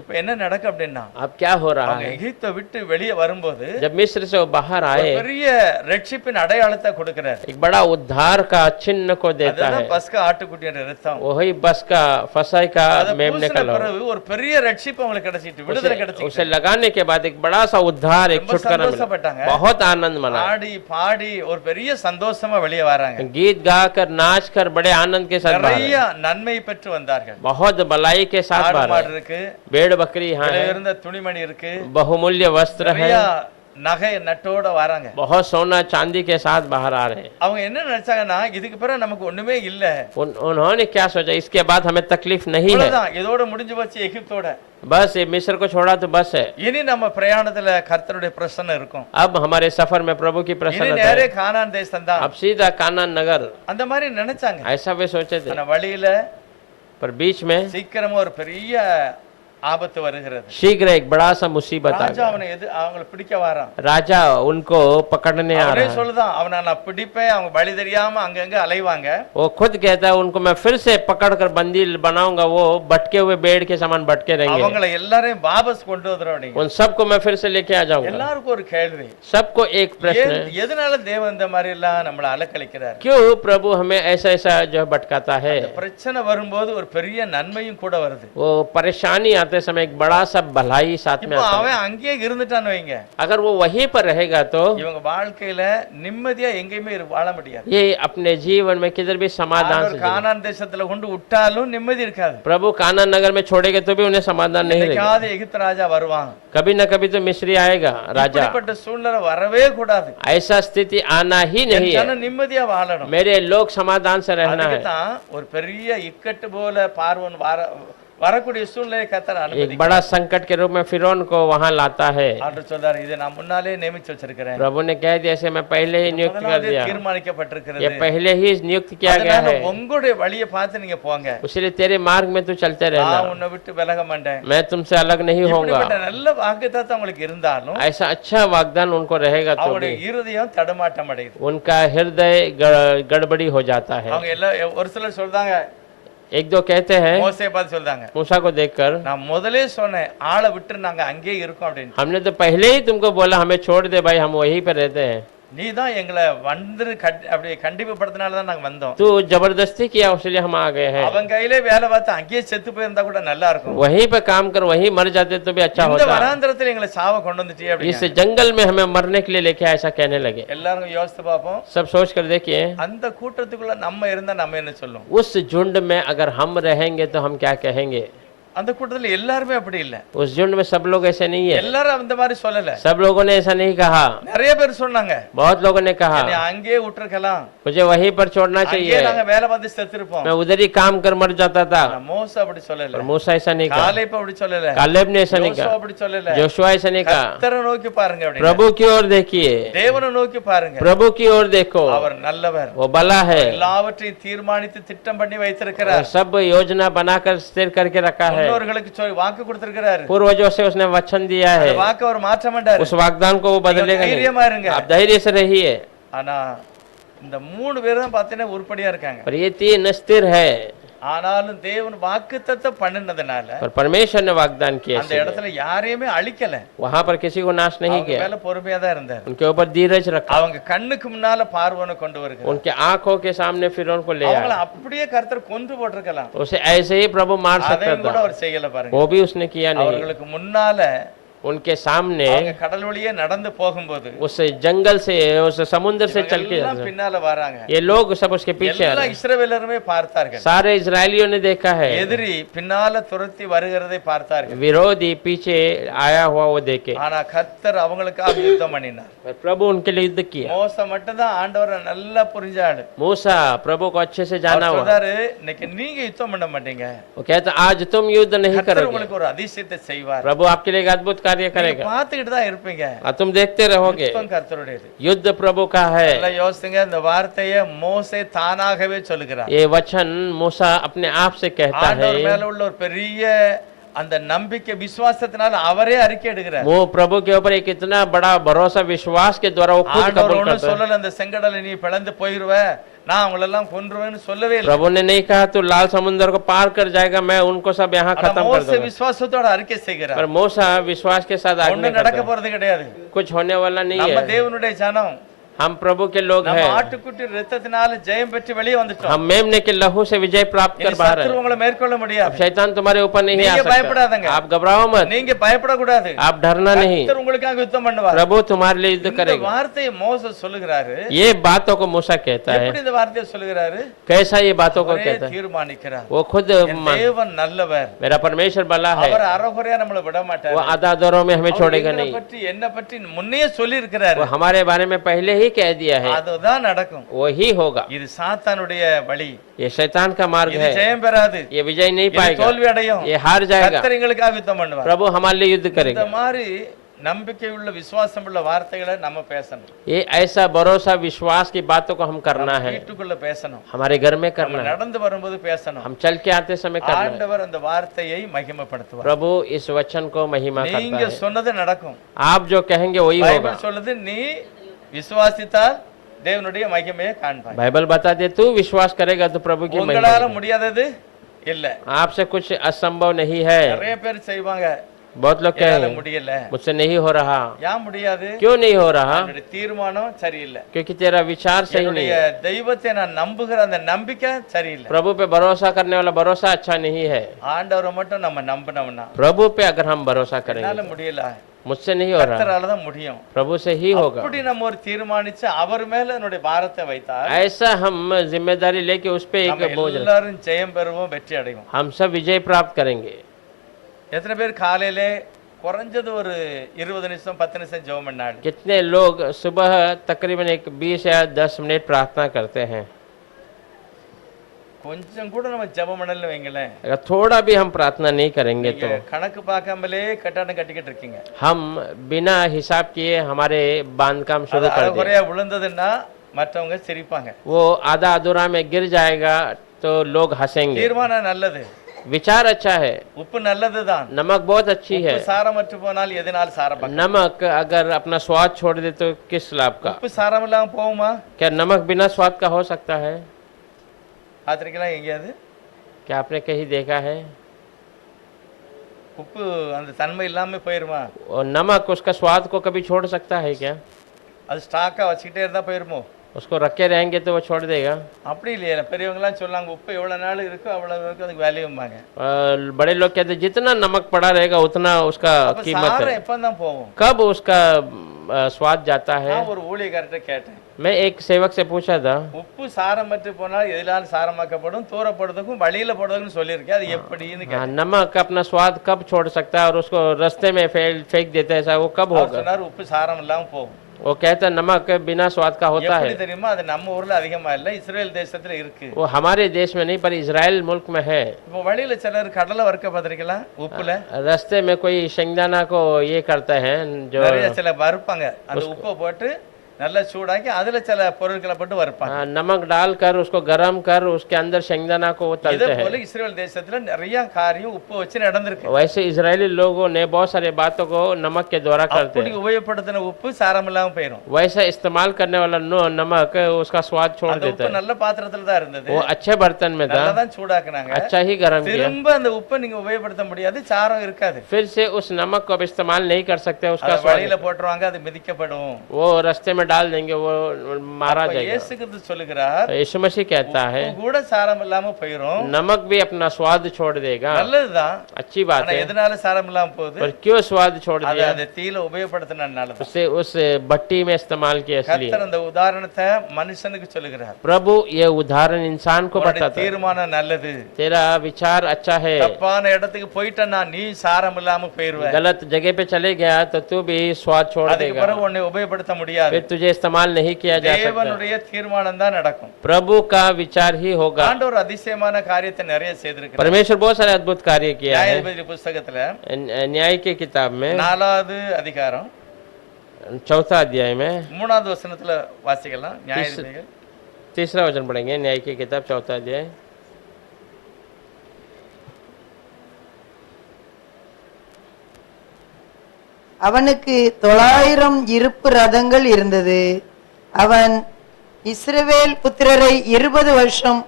இப்ப என்ன நடக்கும் அப்படின்னா, अब क्या हो रहा அவங்க है, எகிப்தை விட்டு வெளியே வரும்போது जब मिस्र से वो बाहर ஒரு आए பெரிய ரட்சிப்பின் அடையாளத்தை கொடுக்கிறார். एक बड़ा उद्धार का चिन्ह को देता है, அதுதான் பஸ்கா ஆட்டுக்குட்டியோட ரத்தம். वही बस का फसाई का அதை मेमने பூசின का लहू। பிறகு ஒரு பெரிய ரட்சிப்பு அவங்களுக்கு கிடைச்சிட்டு, விடுதலை उसे கிடைச்சிட்டு लगाने के बाद एक बड़ा सा उद्धार, एक ரொம்ப छुटकारा मिला, சந்தோஷப்பட்டாங்க. बहुत आनंद मना, ஆடி பாடி ஒரு பெரிய சந்தோஷமா வெளியே வராங்க. गीत गाकर नाच कर बड़े आनंद के साथ बाहर நிறைய आए। நன்மை பெற்று வந்தார்கள். बहुत भलाई के साथ ஆடு बाहर மாடு आए। இருக்கு, भेड़ बकरी यहाँ है, இருந்த துணிமணி இருக்கு, बहुमूल्य वस्त्र है, நிறைய நகை நட்டோட வராங்க. बहुत सोना चांदी के साथ बाहर आ रहे हैं। அவங்க என்ன நினைச்சாங்கன்னா, இதுக்கு பிறகு நமக்கு ஒண்ணுமே இல்ல, उन्होंने क्या सोचा, इसके बाद हमें तकलीफ नहीं है, அவ்வளவுதான், இதோட முடிஞ்சு போச்சு எகிப்தோட, बस ये मिस्र को छोड़ा तो बस है, இனி நம்ம பிரயாணத்துல கர்த்தருடைய பிரசன்னம் இருக்கும், अब हमारे सफर में प्रभु की இனி प्रसन्नता நேரே है, கானான் தேசம் தான், अब सीधा कानान नगर, அந்த மாதிரி நினைச்சாங்க. ऐसा वे सोचे थे। ஆனா வழியில पर बीच में சீக்கிரமா ஒரு பெரிய ஆபத்து வருகிறது. शीघ्र एक बड़ा सा मुसीबत आ ராஜா गया। அவனை அவங்களை பிடிக்க வரான். राजा उनको पकड़ने आ அவரே रहा है, சொல்லுதான், அவனை நான் பிடிப்பேன், அவங்க வழி தெரியாம அங்கங்க அலைவாங்க, वो खुद कहता है उनको मैं फिर से पकड़ कर बंदी बनाऊंगा, वो भटके हुए भेड़ के समान भटके रहेंगे, அவங்களை எல்லாரையும் வாபஸ் கொண்டு வந்துடும். उन सबको मैं फिर से लेके आ जाऊंगा। எல்லாருக்கும் ஒரு கேள்வி, सबको एक प्रश्न है, எதனால தேவன் இந்த மாதிரி எல்லாம் நம்மளை அலக்கழிக்கிறார்? क्यों प्रभु हमें ऐसा ऐसा जो भटकाता है। பிரச்சனை வரும்போது ஒரு பெரிய நன்மையும் கூட வருது. वो परेशानी आते समय एक बड़ा सा भलाई साथ में இப்போ आता है। அவன் அங்கேயே இருந்துட்டான்னு வைங்க, अगर वो वहीं पर रहेगा तो இவங்க வாழ்க்கையில நிம்மதியா எங்கேயுமே வாழ முடியாது. ये अपने जीवन में किधर भी समाधान से ஆண்டவர் கானான் தேசத்துல கொண்டு விட்டாலும் நிம்மதி இருக்காது. प्रभु कानान नगर में छोड़ेंगे तो भी उन्हें समाधान नहीं रहेगा। என்னைக்காவது எகிப்து ராஜா வருவான். कभी न कभी तो मिस्री आएगा राजा, இப்படிப்பட்ட சூழ்நிலை வரவே கூடாது. ऐसा स्थिति आना ही नहीं है। ஜனம் நிம்மதியா வாழணும். मेरे लोग समाधान से रहना है। அதுக்குதான் ஒரு பெரிய இக்கட்டு போல பார்வோன் வரக்கூடிய சூழ்நிலையை கர்த்தர் एक அனுமதிக்கிறார். बड़ा संकट के रूप में फिरौन को वहां लाता है। ஆண்டவர் சொல்றாரு, இதை நான் முன்னாலே நியமிச்சு வச்சிருக்கிறேன், प्रभु ने कह दिया ऐसे मैं पहले ही नियुक्त कर முதலாவது दिया, தீர்மானிக்கப்பட்டிருக்கிறது, ये पहले ही नियुक्त किया गया அதனால है, உங்களுடைய வழியை பார்த்து நீங்க போங்க, इसलिए तेरे मार्ग में तू चलते நான் रहना, உன்னை விட்டு விலக மாட்டேன். मैं तुमसे अलग नहीं होऊंगा। இப்படிப்பட்ட நல்ல வாக்குத்தத்தம் உங்களுக்கு இருந்தாலும் ऐसा अच्छा वाग्दान उनको रहेगा तो அவங்களுடைய भी இருதயம் தடுமாட்டம் அடையுது. उनका हृदय गड़बड़ी हो जाता है। அவங்க எல்லாம் ஒரு சிலர் சொல்றாங்க, एक दो कहते हैं, மோசே பார்த்து சொல்றாங்க, मूसा को देखकर, நான் முதலே சொன்னேன் ஆளை விட்டு நாங்க அங்கேயே இருக்கோம் அப்படின்னு, हमने तो पहले ही तुमको बोला हमें छोड़ दे भाई, हम वहीं पर रहते हैं, நீ தான் எங்களை வந்து அப்படி கண்டிப்பு படுத்தினால தான் நாங்க வந்தோம், तू जबरदस्ती किया इसलिए हम आ गए हैं, அவன் கையிலே வேலை பார்த்து அங்கேயே செத்து போயிருந்தா கூட நல்லா இருக்கும், वहीं पे काम कर वहीं मर जाते तो भी अच्छा இந்த होता। வனாந்திரத்துல எங்களை சாவ கொண்டு வந்துட்டே इस அப்படின்னு जंगल में हमें मरने के लिए लेके ऐसा कहने लगे। எல்லாரும் யோசித்து பார்ப்போம், सब सोच कर देखिए, அந்த கூட்டத்துக்குள்ள நம்ம இருந்தா நம்ம என்ன சொல்லும்? उस झुंड में अगर हम रहेंगे तो हम क्या कहेंगे? அந்த கூட்டத்துல எல்லாருமே அப்படி இல்ல, उस झुंड में सब लोग ऐसे नहीं है, எல்லாரும் அந்த மாதிரி சொல்லல, सब लोगों ने ऐसा नहीं कहा, நிறைய பேர் சொன்னாங்க बहुत लोगों ने कहा என்னை அங்கேயே விட்டுருக்கலாம், मुझे वहीं पर छोड़ना அங்கேயே चाहिए, நாங்க வேலை பார்த்து செத்துருப்போம். मैं उधर ही काम कर मर जाता था। ஆனா மோசே அப்படி சொல்லல, पर मूसा ऐसा नहीं कहा, காலேப் அப்படி சொல்லல, कालेब ने ऐसा नहीं யோசுவா कहा, அப்படி சொல்லல, जोशुआ ऐसा नहीं कहा। கர்த்தரை நோக்கி பாருங்க அப்படின்னு, प्रभु की ओर देखिए, தேவனை நோக்கி பாருங்க, प्रभु की ओर देखो, அவர் நல்லவர், वो भला है, எல்லாவற்றையும் தீர்மானித்து திட்டம் பண்ணி வைத்திருக்கிறார், सब योजना बनाकर स्थिर करके रखा है, முன்னோர்களுக்கு சொல்லி வாக்கு கொடுத்திருக்கிறாரு, पूर्वजों से उसने वचन दिया है, அந்த வாக்கு அவர் மாற்ற மாட்டாரு, उस वाग्दान को वो बदलेगा नहीं। தைரியமா இருங்க. आप धैर्य से रहिए। ஆனா இந்த 3 பேரும் தான் பார்த்தீங்கன்னா உருப்படியா இருக்காங்க, पर ये 3 स्थिर है, ஆனாலும் தேவன் வாக்குத்தத்தம் பண்ணினதுனால पर परमेश्वर ने वाग्दान किए, அந்த இடத்துல யாரையுமே அழிக்கல, वहां पर किसी को नाश नहीं அவங்க किया, மேல பொறுமையா தான் இருந்தார், उनके ऊपर धीरज रखा, அவங்க கண்ணுக்கு முன்னால பார்வோனை கொண்டு வருகிறார், उनके आंखों के सामने फिरौन को ले அவங்கள आया, அப்படியே கர்த்தர் கொன்று போட்டிருக்கலாம், उसे ऐसे ही प्रभु मार सकता அதையும் கூட था, அவர் செய்யல பாருங்க, वो भी उसने किया नहीं। அவர்களுக்கு முன்னால उनके सामने அவங்க கடல் வழியே நடந்து போகும்போது उस जंगल से, उस समुद्र से चल के எல்லாம் பின்னால வராங்க. ये लोग सब उसके पीछे आ எல்லா रहे हैं। இஸ்ரவேலருமே பார்த்தார்கள். सारे इजरायलियों ने देखा है, எதிரி பின்னால துரத்தி வருகிறதை பார்த்தார்கள். विरोधी पीछे आया हुआ वो देखे, ஆனா கர்த்தர் அவங்களுக்காக யுத்தம் பண்ணினார். पर प्रभु उनके लिए युद्ध किया। மோசே மட்டும் தான் ஆண்டவரை நல்லா புரிஞ்சாடு. मूसा प्रभु को अच्छे से जाना அவர் हुआ। சொல்றாரு, இன்னைக்கு நீங்க யுத்தம் பண்ண மாட்டீங்க, वो कहता आज तुम युद्ध नहीं கர்த்தர் करोगे, உங்களுக்கு ஒரு அதிசயத்தை செய்வார். प्रभु आपके लिए एक अद्भुत कार्य நீங்க करेगा பார்த்துக்கிட்டு தான் இருப்பீங்க. और तुम देखते रहोगे। யுத்தம் கர்த்தருடையது. युद्ध प्रभु का है। நல்லா யோசிங்க, இந்த வார்த்தையை மோசே தானாகவே சொல்லுகிறார். ये वचन मूसा अपने आप से कहता ஆண்டவர் है। மேல உள்ள ஒரு பெரிய அந்த நம்பிக்கை விசுவாசத்தினால அவரே அறிக்கை எடுக்கிறார். वो प्रभु के ऊपर एक इतना बड़ा भरोसा विश्वास के द्वारा वो खुद ஆண்டவர் कबूल ஒண்ணும் करता है। சொல்லல, அந்த செங்கடலை நீ பிளந்து போயிருவ, நான் அவங்கள எல்லாம் கொன்றுவேன்னு சொல்லவே இல்லை. प्रभु ने नहीं कहा तू लाल समुद्र को पार कर जाएगा, मैं उनको सब यहाँ ஆனா खत्म कर மோசே दूंगा। விசுவாசத்தோட அறிக்கை செய்கிறார். पर मूसा विश्वास के साथ आगे ஒண்ணும் நடக்க போறது கிடையாது. कुछ होने वाला नहीं நம்ம है। தேவனுடைய ஜனம், हम प्रभु के लोग நம்ம हैं। ஆட்டுக்குட்டி ரத்தத்தினால ஜெயம் பெற்று வெளியே வந்துட்டோம். हम मेमने के लहू से विजय प्राप्त இனி कर बाहर சத்துரு हैं। உங்களை மேற்கொள்ள अब முடியாது. शैतान तुम्हारे ऊपर नहीं आ நீங்க सकता। பயப்படாதங்க. आप घबराओ मत, நீங்க பயப்படக்கூடாது. आप डरना नहीं, கர்த்தர் உங்களுக்காக யுத்தம் பண்ணுவார். प्रभु तुम्हारे लिए युद्ध இந்த करेगा। வார்த்தையை மோசே சொல்லுகிறாரு. ये बातों को मूसा कहता है। எப்படி இந்த வார்த்தையை சொல்லுகிறாரு? कैसा ये बातों को அவரே कहता है? தீர்மானிக்கிறார். वो खुद என் தேவன் நல்லவர், मेरा परमेश्वर भला है, அவர் அறகுறையா நம்மள விட மாட்டார். वो आधा दौरों में हमें छोड़ेगा எங்களை नहीं। பற்றி என்ன பற்றி முன்னே சொல்லி இருக்கிறாரு. वो हमारे बारे में पहले ही कह दिया है, அதுதான் நடக்கும். वही होगा। இது சாத்தானுடைய வழி. ये शैतान का मार्ग இது है, ஜெயம் பெறாது, ये विजय नहीं இது पाएगा, தோல்வி அடையும். ये हार जाएगा। கர்த்தர் எங்களுக்காக யுத்தம் பண்ணுவார். प्रभु हमारे लिए युद्ध இந்த करेगा। மாதிரி நம்பிக்கை உள்ள விசுவாசம் உள்ள வார்த்தைகளை நம்ம பேசணும். ये ऐसा भरोसा विश्वास की बातों को हम करना है, வீட்டுக்குள்ள பேசணும், हमारे घर में நம்ம करना है, நடந்து வரும்போது பேசணும். हम चल के आते समय करना है। ஆண்டவர் அந்த வார்த்தையை மகிமைப்படுத்துவார். प्रभु इस वचन को महिमा நீங்க करता है। சொன்னது நடக்கும். आप जो कहेंगे वही होगा। பைபிள் சொல்லுது, நீ விசுவாசித்தால் தேவனுடைய மகிமையை காண்பாய். बाइबल बताते तू विश्वास करेगा तो प्रभु की महिमा உங்களால होगी। முடியாதது இல்ல. आपसे कुछ असंभव नहीं है। நிறைய பேர் செய்வாங்க, बहुत लोग என்னால कहेंगे முடியல. मुझसे नहीं हो रहा। ஏன் முடியாது? क्यों नहीं हो रहा? என்னுடைய தீர்மானம் சரியில்லை. क्योंकि तेरा विचार सही नहीं என்னுடைய है। தெய்வத்தை நான் நம்புகிற அந்த நம்பிக்கை சரியில்லை. प्रभु पे भरोसा करने वाला भरोसा अच्छा नहीं है। ஆண்டவரை மட்டும் நம்ம நம்பினோம்னா, प्रभु पे अगर हम भरोसा என்னால करेंगे முடியல, मुझसे नहीं हो रहा, கர்த்தரால தான் முடியும். प्रभु से ही होगा। அப்படி நம்ம ஒரு தீர்மானிச்சு அவர் மேல என்னுடைய பாரத்தை வைத்தால் ऐसा हम जिम्मेदारी लेके उस पे நம்ம एक बोझ रख- எல்லாரும் ஜெயம் பெறுவோம், வெற்றி அடைவோம். हम सब विजय प्राप्त करेंगे। எத்தனை பேர் காலையிலே குறைஞ்சது ஒரு 20 நிமிஷம் 10 நிமிஷம் ஜெபம் பண்ணாடு? कितने लोग सुबह तकरीबन एक 20 या 10 मिनट प्रार्थना करते हैं? கொஞ்சம் கூட நம்ம ஜெபம் பண்ணல வைங்களேன், अगर थोड़ा भी हम प्रार्थना नहीं करेंगे तो நீங்க கணக்கு பார்க்காமலே கட்டாடம் கட்டிக்கிட்டு இருக்கீங்க. हम बिना हिसाब किए हमारे बांधकाम அது शुरू कर दें। அரைகுறையா விழுந்ததுன்னா மற்றவங்க சிரிப்பாங்க. वो आधा अधूरा में गिर जाएगा तो लोग हंसेंगे। தீர்மானம் நல்லது, विचार अच्छा है, உப்பு நல்லதுதான். नमक बहुत अच्छी है। உப்பு சாரமற்று போனால் எதனால் சாரமாக்கும்? नमक अगर अपना स्वाद छोड़ दे तो किस लाभ का? உப்பு சாரம் இல்லாம போகுமா? क्या नमक बिना स्वाद का हो सकता है? பார்த்திருக்கலாம் எங்கேயாவது? क्या आपने कहीं देखा है? உப்பு அந்த தன்மை இல்லாம போயிருமா? और नमक उसका स्वाद को कभी छोड़ सकता है क्या? அது ஸ்டாக்கா வச்சுக்கிட்டே இருந்தா போயிருமோ? उसको रखे रहेंगे तो वो छोड़ देगा? அப்படி இல்லையா? பெரியவங்கலாம் சொல்லாங்க, உப்பு எவ்வளவு நாள் இருக்கோ அவ்வளவு வரைக்கும் அதுக்கு வேல்யூம்பாங்க. बड़े लोग कहते हैं जितना नमक पड़ा रहेगा उतना उसका அப்ப कीमत சாரம் है। எப்பதான் போகும்? कब उसका स्वाद जाता है? நான் ஒரு ஊழியக்காரர்கிட்ட கேட்டேன், मैं एक सेवक से पूछा था, உப்பு சாரமற்று போனால் எதிலால் சாரமாக்கப்படும், தூரப்படுறதுக்கும் வழியில போடுறதுக்கும் சொல்லியிருக்கேன், அது எப்படின்னு हाँ, கேட்டேன். नमक अपना स्वाद कब छोड़ सकता है और उसको रास्ते में फेंक देता है, ऐसा वो कब அவர் होगा? சொன்னார், உப்பு சாரம் இல்லாம போகும். वो कहता है नमक बिना स्वाद का होता எப்படி है। தெரியுமா? அது நம்ம ஊர்ல அதிகமா இல்ல, இஸ்ரேல் தேசத்துல இருக்கு. वो हमारे देश में नहीं पर इजराइल मुल्क में है। இப்போ வழியில சிலர் கடலை வறுக்க பார்த்திருக்கீங்களா? உப்புல रास्ते में कोई शेंगदाना को ये करते हैं जो நிறைய சில வறுப்பாங்க, அந்த உப்பை போட்டு நல்லா சூடாக்கி அதுல சில பொருட்களை போட்டு வறுப்பாங்க. नमक डालकर उसको गरम कर उसके अंदर शेंगदाना को वो இதே तलते போல हैं। இஸ்ரேல் தேசத்துல நிறைய காரியம் உப்பு வச்சு நடந்திருக்கு. वैसे इजरायली लोगों ने बहुत सारे बातों को नमक के द्वारा करते அப்படி हैं। உபயோகப்படுத்தின உப்பு சாரம் இல்லாம போயிடும். वैसा इस्तेमाल करने वाला नमक उसका स्वाद छोड़ அந்த देता உப்பு है। நல்ல பாத்திரத்துல தான் இருந்தது, वो अच्छे बर्तन में था, நல்லா தான் சூடாக்குனாங்க. अच्छा ही गरम किया। திரும்ப அந்த उप्पை நீங்க உபயோகப்படுத்த முடியாது, சாரம் இருக்காது. फिर से उस नमक को अब इस्तेमाल नहीं कर सकते, उसका அதை स्वाद வழியில போட்டுருவாங்க, அது மிதிக்கப்படும். वो रास्ते में डाल देंगे वो मारा அப்ப जाएगा। இயேசு கிறிஸ்து சொல்லுகிறார் यीशु मसीह कहता है உப்பு கூட சாரம் இல்லாம போயிரும், नमक भी अपना स्वाद छोड़ देगा। நல்லதுதான், अच्छी बात ஆனா है, எதனால சாரம் இல்லாம போகுது? पर क्यों स्वाद छोड़ அது दिया? அந்த தீயில உபயோகப்படுத்தினால। उसे उस भट्टी में इस्तेमाल किया इसलिए। கர்த்தர் அந்த உதாரணத்தை மனுஷனுக்கு சொல்லுகிறார், प्रभु ये उदाहरण इंसान को உன்னுடைய बताता है, தீர்மானம் நல்லது, तेरा विचार अच्छा है, தப்பான இடத்துக்கு போயிட்டனா நீ சாரம் இல்லாம போயிருவ, गलत जगह पे चले गया तो तू भी स्वाद छोड़ அதுக்கு देगा, பிறகு உன்னை உபயோகப்படுத்த முடியாது। फिर तुझे इस्तेमाल नहीं किया जा सकता। தேவனுடைய தீர்மானம் தான் நடக்கும்। प्रभु का विचार ही होगा। ஆண்டவர் அதிசயமான காரியத்தை நிறைய செய்திருக்கிறார்। परमेश्वर बहुत सारे अद्भुत कार्य किया है। நியாயாதிபதி புத்தகத்துல न्याय की किताब में 4வது அதிகாரம் 4 अध्याय में 3வது வசனத்துல வாசிக்கலாம்। நியாயாதிபதிகள் 3 वचन पढ़ेंगे। न्याय की किताब 4 अध्याय। அவனுக்கு 900 இருப்பு ரதங்கள் இருந்தது. அவன் இஸ்ரவேல் புத்திரரை 20 வருஷம்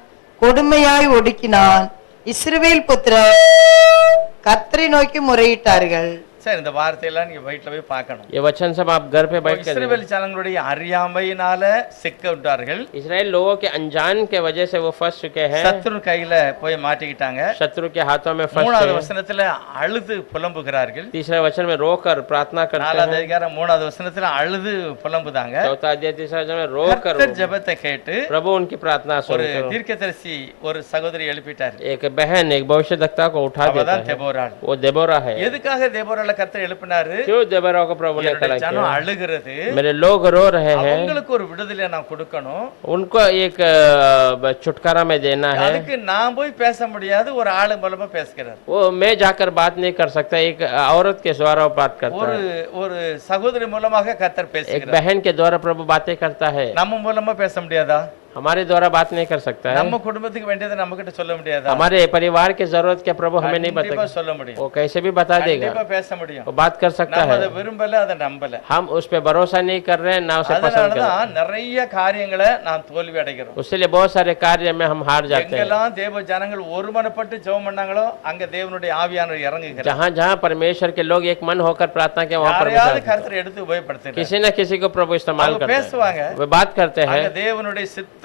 கொடுமையாய் ஒடுக்கினான். இஸ்ரவேல் புத்திரர் கர்த்தரை நோக்கி முறையிட்டார்கள். சரி, இந்த வார்த்தையெல்லாம் நீங்க வீட்டுல போய் பார்க்கணும்। ये वचन सब आप घर पे बैठ कर இஸ்ரவேல் ஜனங்களுடைய அறியாமையினால சிக்க விட்டார்கள், इस्राएल लोगों के अनजान के वजह से वो फंस चुके हैं, சத்துரு கையில போய் மாட்டிக்கிட்டாங்க। शत्रु के हाथों में फंस 3வது गए। வசனத்துல அழுது புலம்புகிறார்கள்। 3 वचन में रोकर प्रार्थना करते 4வது हैं। அதிகாரம் 3வது வசனத்துல அழுது புலம்புதாங்க। 4 अध्याय 3 वचन में रोकर கர்த்தர் ஜெபத்தை கேட்டு प्रभु उनकी प्रार्थना ஒரு सुनकर தீர்க்கதரிசி ஒரு சகோதரி எழுப்பிட்டார், एक बहन एक भविष्यद्वक्ता को उठा देता அவதான் है, தெபோராள்। वो देबोरा है। எதுக்காக தெபோராளை கர்த்தர் எழுப்பினாரு? क्यों देबोरा को प्रभु ने खड़ा ஜனம் किया? அழுகிறது, मेरे लोग रो रहे हैं, அவங்களுக்கு ஒரு விடுதலை நான் கொடுக்கணும், उनको एक छुटकारा में देना है। அதுக்கு நான் போய் பேச முடியாது, ஒரு ஆளு மூலமா பேசுகிறார்। वो मैं जाकर बात नहीं कर सकता, एक औरत के द्वारा वो बात करता ஒரு है, ஒரு சகோதரி மூலமாக கர்த்தர் एक பேசுகிறார்। बहन के द्वारा प्रभु बातें करता है। நம்ம மூலமா பேச முடியாதா? हमारे द्वारा बात नहीं कर सकता है, நம்ம குடும்பத்துக்கு வேண்டியதை நம்ம கிட்ட சொல்ல முடியாதா? हमारे परिवार के जरूरत के प्रभु हमें नहीं கண்டிப்பா बता, சொல்ல முடியும், वो कैसे भी बता देगा, கண்டிப்பா பேச முடியும்। वो बात कर सकता நம்ம है। அதை விரும்பல, அதை நம்பல, हम उस पे भरोसा नहीं कर रहे हैं, ना उसे पसंद कर रहे हैं, அதனாலதான் நிறைய காரியங்களை நாம் தோல்வி அடைகிறோம்। उसलिए बहुत सारे कार्य में हम हार जाते हैं। எங்கெல்லாம் தேவ ஜனங்கள் ஒருமனப்பட்டு ஜெபம் பண்ணாங்களோ அங்க தேவனுடைய ஆவியானவர் இறங்குகிறார்। जहाँ जहाँ परमेश्वर के लोग एक मन होकर प्रार्थना के वहाँ पर யாரையாவது கர்த்தர் எடுத்து உபயோகப்படுத்துறார், किसी न किसी को प्रभु इस्तेमाल அவங்க करते பேசுவாங்க, हैं, वे बात करते हैं, அங்க தேவனுடைய சித்தம்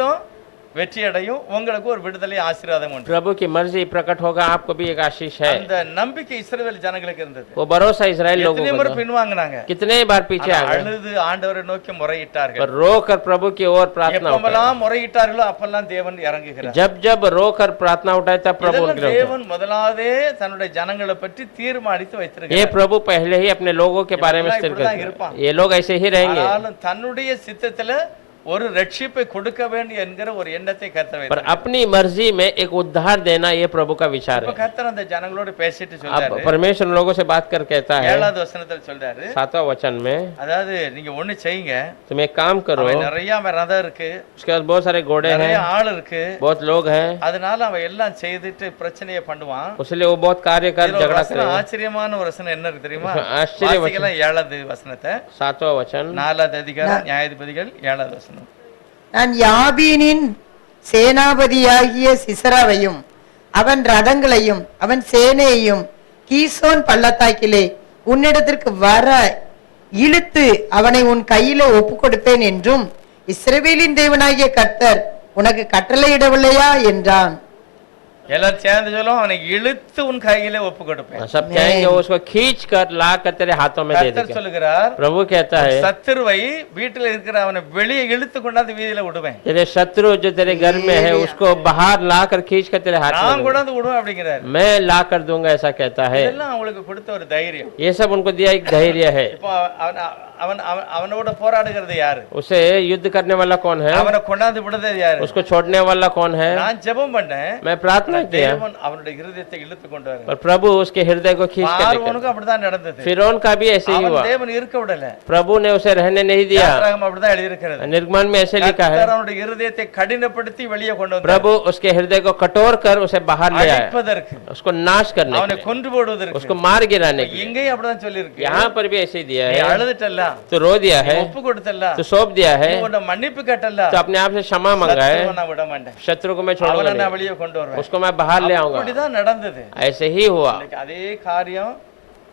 வெற்றி அடையும், உங்களுக்கு ஒரு விடுதலை ஆசீர்வாதம் உண்டு। प्रभु की मर्जी प्रकट होगा, आपको भी एक आशीष है। அந்த நம்பிக்கை இஸ்ரவேல் ஜனங்களுக்கு இருந்தது। वो भरोसा इजराइल लोगों எத்தனை को முறை था। பின்வாங்கினாங்க, कितने बार पीछे आ गए, அழுது ஆண்டவரை நோக்கி முறையிட்டார்கள்। पर रोकर प्रभु की ओर प्रार्थना उठाई। எப்பெல்லாம் முறையிட்டார்களோ அப்பெல்லாம் தேவன் இறங்குகிறார்। जब जब रोकर प्रार्थना उठाए तब प्रभु இதெல்லாம் उनके लिए उठाए। தேவன் முதலாவதே தன்னுடைய ஜனங்களை பற்றி தீர்மானித்து ये வைத்திருக்கிறார்। प्रभु पहले ही अपने लोगों के बारे में स्थिर இப்படிதான் करते இருப்பான்। हैं, ये लोग ऐसे ही रहेंगे, ஆனாலும் தன்னுடைய சித்தத்துல ஒரு ரட்சிப்பை கொடுக்க வேண்டும் என்கிற ஒரு எண்ணத்தை கர்த்தர் पर வைத்திருக்கிறார்। अपनी मर्जी में एक उद्धार देना ये प्रभु का विचार இப்ப है। கர்த்தர் அந்த ஜனங்களோட பேசிட்டு अब சொல்றாரு, परमेश्वर लोगों से बात कर कहता है 7வது வசனத்துல சொல்றாரு, 7वां वचन में, அதாவது நீங்க ஒண்ணு செய்யுங்க, तुम एक काम करो, அவன் நிறைய ரதம் இருக்கு, उसके बाद बहुत सारे घोड़े நிறைய हैं, ஆள் இருக்கு, बहुत लोग हैं, அதனால அவன் எல்லாம் செய்துட்டு பிரச்சனையை பண்ணுவான்। इसलिए वो बहुत कार्य कर இதுல ஒரு झगड़ा வசனம், करेगा। ஆச்சரியமான ஒரு வசனம் என்ன இருக்கு தெரியுமா? ஆச்சரிய வசனம். வாசிக்கலாம் 7வது வசனத்தை, 7वां वचन, 4வது அதிகாரம் நியாயாதிபதிகள் 7வது வசனம்। நான் யாபீனின் சேனாபதியாகிய சிசராவையும் அவன் ரதங்களையும் அவன் சேனையையும் கீசோன் பள்ளத்தாக்கிலே உன்னிடத்திற்கு வர இழுத்து அவனை உன் கையில ஒப்பு கொடுப்பேன் என்றும் இஸ்ரவேலின் தேவனாகிய கர்த்தர் உனக்கு கட்டளையிடவில்லையா என்றான். எல்லாரும் சேர்ந்து சொல்லும், அவனை இழுத்து உன் கையில ஒப்பு கொடுப்பேன்। सब कहेंगे वो उसको खींच कर ला कर तेरे हाथों में दे கர்த்தர் देगा। சொல்லுகிறார், प्रभु कहता है சத்துருவை வீட்டுல இருக்கிற அவனை வெளியே இழுத்து கொண்டாந்து வீதியில விடுவேன், तेरे शत्रु जो तेरे घर में है उसको बाहर ला कर खींच कर तेरे हाथ में நான் दूंगा। கொண்டாந்து விடுவேன் அப்படிங்கிறார்। मैं ला कर दूंगा ऐसा कहता है। இதெல்லாம் அவங்களுக்கு கொடுத்த ஒரு தைரியம்। ये सब उनको दिया एक धैर्य है। இப்போ அவனோட போராடுகிறது யாரு? उसे युद्ध करने वाला कौन है? அவனை கொண்டாந்து விடுறது யாரு? उसको छोड़ने वाला कौन है? நான் ஜெபம் பண்ணேன், मैं प्रार्थना किया, தேவன் அவனுடைய இருதயத்தை இழுத்து கொண்டு வர। पर प्रभु उसके हृदय को खींच कर लेकर। பார்வோனுக்கு அப்படிதான் நடந்தது, फिरौन का भी ऐसे ही அவன் हुआ, தேவன் இருக்க விடல। प्रभु ने उसे रहने नहीं दिया। யாத்திராகமம் அப்படிதான் எழுதி இருக்கிறது, निर्गमन में ऐसे लिखा है, கர்த்தர் அவனுடைய இருதயத்தை கடினப்படுத்தி வெளியே கொண்டு வந்தார், प्रभु उसके हृदय को कटोर कर उसे बाहर ले आया, அழிப்பதற்கு, उसको नाश करने के அவனை लिए, கொன்று போடுவதற்கு। उसको मार गिराने के लिए। இங்கேயும் அப்படிதான் சொல்லி இருக்கு, यहाँ पर भी ऐसे ही दिया நீ है, அழுதுட்டல்ல, तो रो दिया है, ஒப்பு கொடுத்தல்ல, तो सौंप दिया है, நீ உன்னை மன்னிப்பு கேட்டல்ல, तो अपने आप से क्षमा मांगा है, சத்துருவை நான் விட மாட்டேன், शत्रु को मैं छोड़ूंगा அவனை நான் नहीं, வெளியே கொண்டு வருவேன்। उसको मैं बाहर ले आऊंगा। அப்படிதான் நடந்தது। ऐसे ही हुआ। இன்னைக்கு அதே காரியம்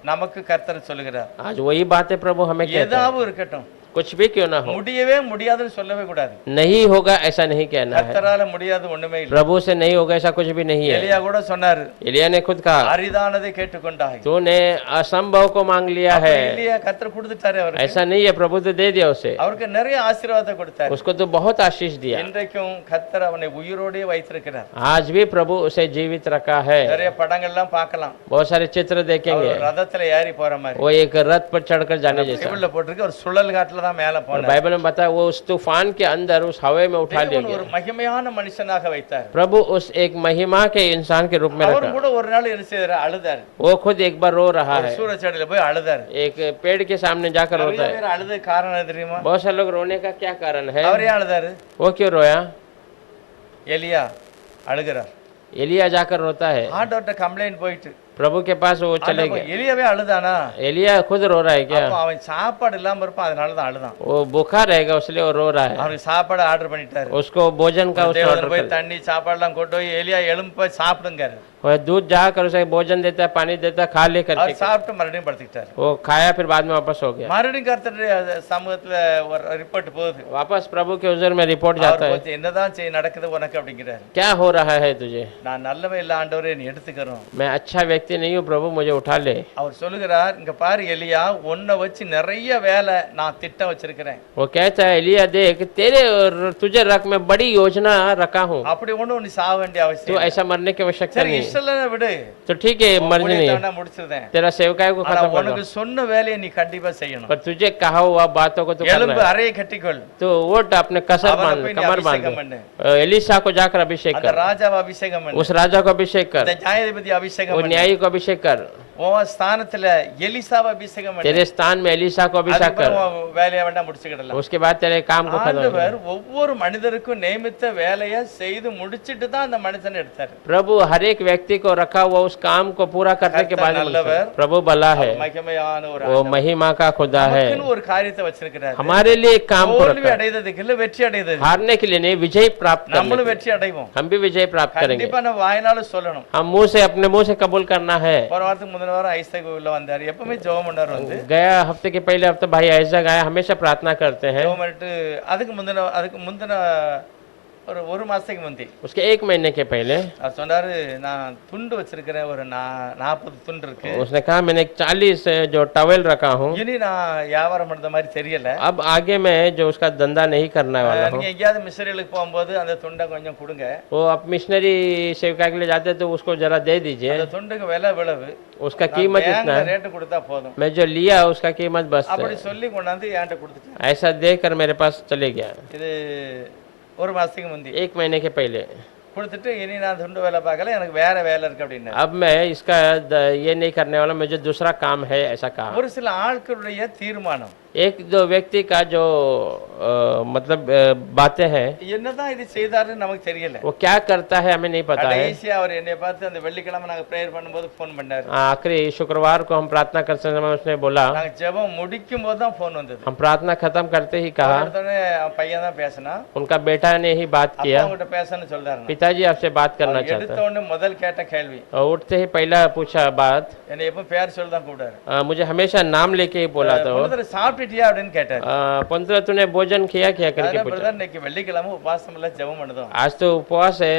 நமக்கு கர்த்தர் சொல்லுகிறார், आज वही बातें प्रभु हमें कहते हैं, ஏதாவது இருக்கட்டும், कुछ भी क्यों ना हो, முடியவே முடியாதுன்னு சொல்லவே கூடாது. नहीं होगा ऐसा नहीं कहना है, கர்த்தரால முடியாது ஒண்ணுமே இல்லை. प्रभु से नहीं होगा ऐसा कुछ भी नहीं है। எலியா கூட சொன்னாரு, एलिया ने खुद कहा, அரிதானதை கேட்டுக்கொண்டாய். तूने असंभव को मांग लिया है। எலியா கர்த்தர் கொடுத்துட்டாரு அவருக்கு. ऐसा नहीं है, प्रभु तो दे दिया उसे, அவருக்கு நிறைய ஆசீர்வாதத்தை கொடுத்தாரு. उसको तो बहुत आशीष दिया। இன்றைக்கும் கர்த்தர் அவனை உயிரோடே வைத்திருக்கிறார். आज भी प्रभु उसे जीवित रखा है। நிறைய படங்கள்லாம் பார்க்கலாம். बहुत सारे चित्र देखेंगे, அவர் ரதத்துல ஏறி போற மாதிரி. वो एक रथ पर चढ़कर जाने जैसा। பைபிள்ல போட்டிருக்கு, அவர் சுழல் காட்டுல தான் மேல और போனார். बाइबल में बताया वो उस तूफान के अंदर उस हवा में उठा लिया தேவன் गया। ஒரு மகிமையான மனுஷனாக வைத்தார். प्रभु उस एक महिमा के इंसान के रूप में அவர் रखा। கூட ஒரு நாள் என்ன செய்தாரு, அழுதாரு. वो खुद एक बार रो रहा है, சூரச்சடியில போய் அழுதாரு. एक पेड़ के सामने जाकर रोता நிறைய है। பேர் அழுது காரணம் என்ன தெரியுமா? बहुत सारे लोग रोने का क्या कारण है? அவர் ஏன் அழுதாரு? वो क्यों रोया? எலியா அழுகிறார். एलिया जाकर रोता है, ஆண்டவர்ட்ட கம்ப்ளைண்ட் போயிட்டு प्रभु के पास वो चले ஆண்டவர் गए। எலியாவே அழுதானா? एलिया खुद रो रहा है क्या? அப்போ அவன் சாப்பாடு இல்லாம இருப்பான், அதனால தான் அழுதான். वो भूखा रहेगा इसलिए वो रो रहा है। அவனுக்கு சாப்பாடு ஆர்டர் பண்ணிட்டாரு. उसको भोजन का उसने தேவதூதன் ऑर्डर போய் कर दिया। தண்ணி சாப்பாடுலாம் கொண்டு போய் எலியா எழும்பு போய் சாப்பிடுங்காரு. वो दूध जाकर उसे भोजन देता है, पानी देता है, खा ले அவர் करके சாப்பிட்டு மறுபடியும் படுத்துக்கிட்டாரு. वो खाया, फिर बाद में वापस हो गया। மறுபடியும் கர்த்தருடைய சமூகத்துல ஒரு ரிப்போர்ட் போகுது. वापस प्रभु के हुजूर में रिपोर्ट அவர் जाता है, பார்த்து, என்னதான் செய்ய நடக்குது உனக்கு அப்படிங்கிறாரு. क्या हो रहा है तुझे? நான் நல்லவே இல்ல ஆண்டவரே, நீ எடுத்துக்கிறோம். मैं अच्छा व्यक्ति नहीं हूँ प्रभु, मुझे उठा ले। அவர் சொல்லுகிறார், இங்க பாரு எலியா, உன்னை வச்சு நிறைய வேலை நான் திட்டம் வச்சிருக்கிறேன். वो कहता है एलिया देख तेरे और तुझे रख मैं बड़ी योजना रखा हूँ, அப்படி ஒண்ணும் நீ சாக வேண்டிய तू அவசியம். ऐसा मरने की आवश्यकता சரி नहीं। இஸ்ரவேலை விடு, तो ठीक है, मरनी नहीं है, நான் முடிச்சிருந்தேன். तेरा सेवकाई को ஆனா खत्म कर உனக்கு दो, சொன்ன வேலையை நீ கண்டிப்பா செய்யணும். पर तुझे कहा हुआ बातों को तो எலும்பு करना है। அறையை கட்டிக்கொள். तो वोट अपने कसर அவனை बांध, போய் நீ कमर बांध, அபிஷேகம் பண்ணு. एलिशा को जाकर अभिषेक அந்த कर, ராஜாவை அபிஷேகம் பண்ணு. उस राजा को अभिषेक कर, அந்த நியாயாதிபதி அபிஷேகம் वो பண்ணு. न्यायी को अभिषेक कर, உன் ஸ்தானத்துல எலிசாவை அபிஷேகம் பண்ணு. तेरे स्थान में एलिशा को अभिषेक அதுக்கப்புறம் कर, உன் வேலையை வேண்டாம் முடிச்சுக்கிடலாம். उसके बाद तेरे काम को खत्म कर। ஆண்டவர் ஒவ்வொரு மனிதருக்கும் நியமித்த வேலையை செய்து முடிச்சிட்டு தான் அந்த மனுஷனை எடுத்தாரு. प्रभु हर एक व्यक्ति को रखा हुआ उस काम को पूरा करने के बाद நல்லவர். प्रभु भला है, மகிமையான ஒரு वो महिमा का खुदा है। நமக்குன்னு ஒரு காரியத்தை வச்சிருக்கிறாரு. हमारे लिए एक काम को தோல்வி रखा है, அடைந்ததுக்கு இல்ல, வெற்றி அடைந்தது. हारने के लिए नहीं, विजय प्राप्त करने நம்மளும் के लिए। வெற்றி அடைவோம். हम भी विजय प्राप्त करेंगे। கண்டிப்பா நம்ம வாயினால சொல்லணும். हम मुंह से अपने मुंह से कबूल करना है। ஒரு வாரத்துக்கு முந்தின வாரம் ஐசக் உள்ள வந்தாரு. எப்பவுமே ஜெபம் பண்ணாரு. வந்து गया हफ्ते के पहले हफ्ते भाई ऐसा आया, हमेशा प्रार्थना करते हैं। ஜெபம் பண்ணிட்டு அதுக்கு முந்தின ஒரு மாசத்துக்கு முந்தி उसके एक महीने के पहले அவர் சொன்னாரு, நான் துண்டு வச்சிருக்கிறேன், ஒரு 40 துண்டு இருக்கு. उसने कहा मैंने 40 जो टॉवेल रखा हूँ, இனி நான் வியாபாரம் பண்ற மாதிரி தெரியல. अब आगे मैं जो उसका धंधा नहीं करने वाला हूँ। நீங்க எங்கேயாவது மிஷனரிகளுக்கு போகும்போது அந்த துண்டை கொஞ்சம் கொடுங்க. वो आप मिशनरी सेविका के लिए जाते तो उसको जरा दे दीजिए, அந்த துண்டுக்கு விலை விளவு उसका कीमत इतना है, ரேட்டு கொடுத்தா போதும். मैं जो लिया उसका कीमत बस है। அப்படி சொல்லி கொண்டாந்து என்கிட்ட கொடுத்துட்டேன். ऐसा देकर मेरे पास चले गया இது ஒரு மாசத்துக்கு முந்தி एक महीने के पहले। கொடுத்துட்டு, இனி நான் துண்டு வேலை பார்க்கல, எனக்கு வேற வேலை இருக்கு அப்படின்னு. अब मैं इसका ये नहीं करने वाला, मुझे दूसरा काम है ऐसा कहा। ஒரு சில ஆட்களுடைய தீர்மானம், एक दो व्यक्ति का जो मतलब बातें हैं, என்னதான் இது செய்தாருன்னு நமக்கு தெரியல. वो क्या करता है हमें नहीं पता है। கடைசியா அவர் என்னை பார்த்து அந்த வெள்ளிக்கிழமை நாங்க பிரேயர் பண்ணும்போது போன் பண்ணாரு. आखिरी शुक्रवार को हम प्रार्थना करते समय उसने बोला, நாங்க ஜெபம் முடிக்கும் போது தான் போன் வந்தது. हम प्रार्थना खत्म करते ही कहा, உடனே அவன் பையன் தான் பேசினா. उनका बेटा ने ही बात அப்பா किया, உங்ககிட்ட பேசணும்னு சொல்றாரு. पिताजी आपसे बात करना चाहता எடுத்த है। உடனே முதல் கேட்ட கேள்வி, और उठते ही पहला पूछा बात, என்னை எப்ப பேர் சொல்லி தான் கூப்பிடாரு. मुझे हमेशा नाम लेके ही बोला था। "புனிதர் சாப்பிட்டுட்டியா?" அப்படின்னு கேட்டாரு. पंद्रह तूने भोजन किया क्या करके पूछा। பிரதர், இன்னைக்கு வெள்ளிக்கிழமை உபவாசம் இல்ல, ஜெபம் பண்ணுதோம். आज तो उपवास है,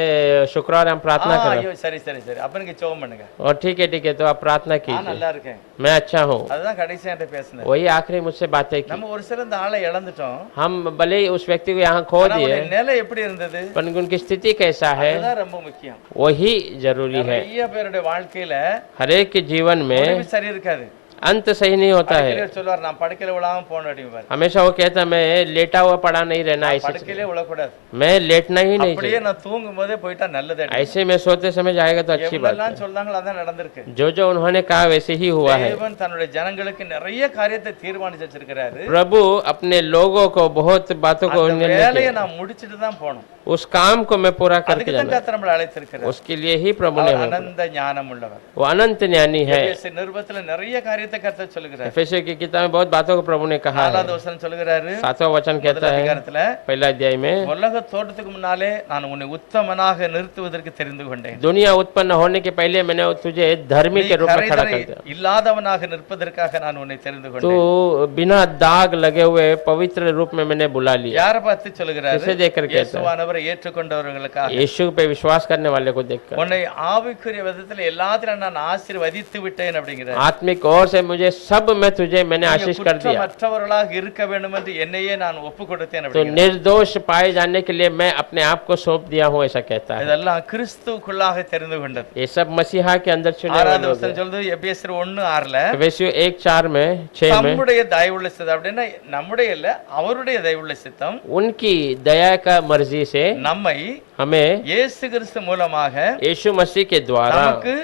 शुक्रवार हम प्रार्थना करें। ஐயோ சரி சரி சரி, அப்ப நீங்க ஜெபம் பண்ணுங்க. और ठीक है तो आप प्रार्थना நான் कीजिए, நல்லா இருக்கேன். मैं अच्छा हूँ। அதுதான் கடைசியா என்கிட்ட பேசினேன். वही आखिरी मुझसे बातें की। நம்ம ஒரு சில இந்த ஆளை இழந்துட்டோம். हम भले ही उस व्यक्ति को यहाँ खो ஆனா दिए, அவருடைய நிலை எப்படி இருந்தது, पर उनकी स्थिति कैसा है அதுதான் ரொம்ப முக்கியம். वही जरूरी है। நிறைய பேருடைய வாழ்க்கையில हरेक के जीवन में முடிவு சரி இருக்காது. अंत सही नहीं होता है। படுக்கையில சொல்லுவார், நான் படுக்கையில விழாம போன அப்படிம்பாரு. हमेशा वो कहता मैं लेटा हुआ पड़ा नहीं रहना, ऐसे படுக்கையிலே விழக்கூடாது. मैं लेटना ही नहीं அப்படியே चाहिए, நான் தூங்கும் போதே போயிட்டா நல்லது. ऐसे में सोते समय जाएगा तो अच्छी बात எவ்வளவு है। சொல்றாங்களோ அதான் நடந்திருக்கு. जो उन्होंने कहा वैसे ही हुआ है। தேவன் தன்னுடைய ஜனங்களுக்கு நிறைய காரியத்தை தீர்மானிச்சு வச்சிருக்கிறாரு. प्रभु अपने लोगों को बहुत बातों को அந்த निर्णय வேலையை किया। நான் முடிச்சிட்டு தான் போகணும். उस काम को मैं पूरा करके அதுக்கு தான் जाना, கர்த்தர் நம்மளை அழைத்திருக்கிறார். उसके लिए ही प्रभु ने அவர் हमें, அனந்த ஞானம் உள்ளவர். वो अनंत ज्ञानी है। எபேசியர் நிருபத்துல நிறைய காரியத்தை காரியத்தை கர்த்தர் சொல்லுகிறார். एफेसियों की किताब में बहुत बातों को प्रभु ने कहा है। 4வது வசனம் சொல்லுகிறாரு, 7वां वचन முதல் कहता है அதிகாரத்துல, पहला अध्याय में, உலக தோற்றத்துக்கு முன்னாலே நான் உன்னை உத்தமனாக நிறுத்துவதற்கு தெரிந்து கொண்டேன். दुनिया उत्पन्न होने के पहले मैंने तुझे धर्मी के रूप में खड़ा कर दिया। இல்லாதவனாக நிற்பதற்காக நான் உன்னை தெரிந்து तो கொண்டேன். बिना दाग लगे हुए पवित्र रूप में मैंने बुला लिया। யாரை பார்த்து சொல்லுகிறாரு? किसे देखकर कहता है? இயேசுவானவரை ஏற்றுக்கொண்டவர்களுக்காக. यीशु पे विश्वास करने वाले को देखकर। உன்னை ஆவிக்குரிய விதத்துல எல்லாத்திலும் நான் ஆசீர்வதித்து விட்டேன் அப்படிங்கிறார். आत्मिक ओर से मुझे सब में तुझे मैंने आशीष कर दिया। குற்றமற்றவர்களாக இருக்க வேண்டும் என்று என்னையே நான் ஒப்பு கொடுத்தேன் तो அப்படிங்கிறார். निर्दोष पाए जाने के लिए मैं अपने आप को सौंप दिया हूँ, ऐसा कहता है। இதெல்லாம் கிறிஸ்துவுக்குள்ளாக தெரிந்து கொண்டது. ये सब मसीहा के अंदर चुने हुए 6வது लोग வசனம் हैं। சொல்லுது, எபேசியர் 1:6 एफेसियों 1:4 में 6 में, நம்முடைய தயவுள்ள சித்தம் அப்படின்னா நம்முடைய இல்ல அவருடைய தயவுள்ள சித்தம் उनकी दया का मर्जी से நம்மை हमें இயேசு கிறிஸ்து மூலமாக यीशु मसीह के द्वारा நமக்கு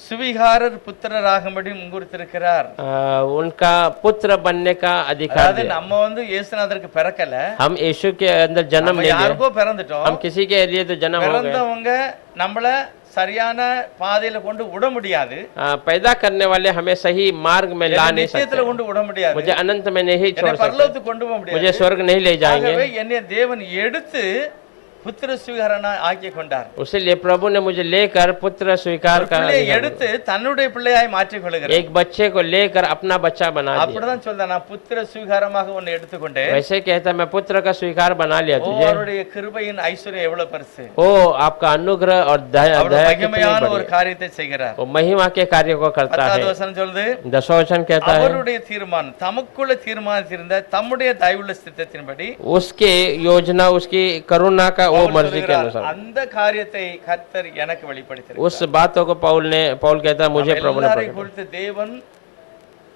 சுவிகாரர் புத்திரராகும்படி முன்குறித்திருக்கிறார். उनका पुत्र बनने का अधिकार அதாவது दिया। நம்ம இயேசுநாதருக்கு பிறக்கல, हम यीशु के अंदर जन्म நம்ம ले लिए, யாருக்கோ பிறந்துட்டோம். हम किसी के लिए तो जन्म हो गए। பிறந்தவங்க நம்மள சரியான பாதையில கொண்டு விட முடியாது, पैदा करने वाले हमें सही मार्ग में ला नहीं நிச்சயத்துல सकते। கொண்டு விட முடியாது, मुझे अनंत में नहीं छोड़ என்னை सकते, பரலோகத்துக்கு கொண்டு போக முடியாது. मुझे स्वर्ग नहीं ले जाएंगे। ஆகவே என்னை தேவன் எடுத்து புத்திர சுவிகாரனா ஆக்கி கொண்டார். इसलिए प्रभु ने मुझे लेकर पुत्र स्वीकार कर பிள்ளையை எடுத்து தன்னுடைய பிள்ளையாய் மாற்றிக் கொள்கிறார். एक बच्चे को लेकर अपना बच्चा बना दिया। அப்படிதான் சொல்றேன், நான் புத்திர சுவிகாரமாக உன்னை எடுத்துக்கொண்டேன். वैसे कहता मैं पुत्र का स्वीकार बना लिया तुझे। அவருடைய கிருபையின் ஐஸ்வர்யம் எவ்வளவு பெருசு. ओ आपका अनुग्रह और दया அவர் दया மகிமையான कितनी ஒரு बड़ी है। காரியத்தை செய்கிறார். वो महिमा के कार्य को करता 10வது है। வசனம் சொல்லுது, 10वां वचन कहता है அவருடைய தீர்மானம் தமக்குள்ள தீர்மானித்திருந்த தம்முடைய தயவுள்ள சித்தத்தின்படி उसके योजना उसकी करुणा का वो பவுல் मर्जी के சொல்லுகிறார், अनुसार அந்த காரியத்தை கர்த்தர் எனக்கு வெளிப்படுத்தினார். उस बातों को पौल कहता है मुझे प्रभु ने எல்லாரையும் प्रकट குறித்து தேவன்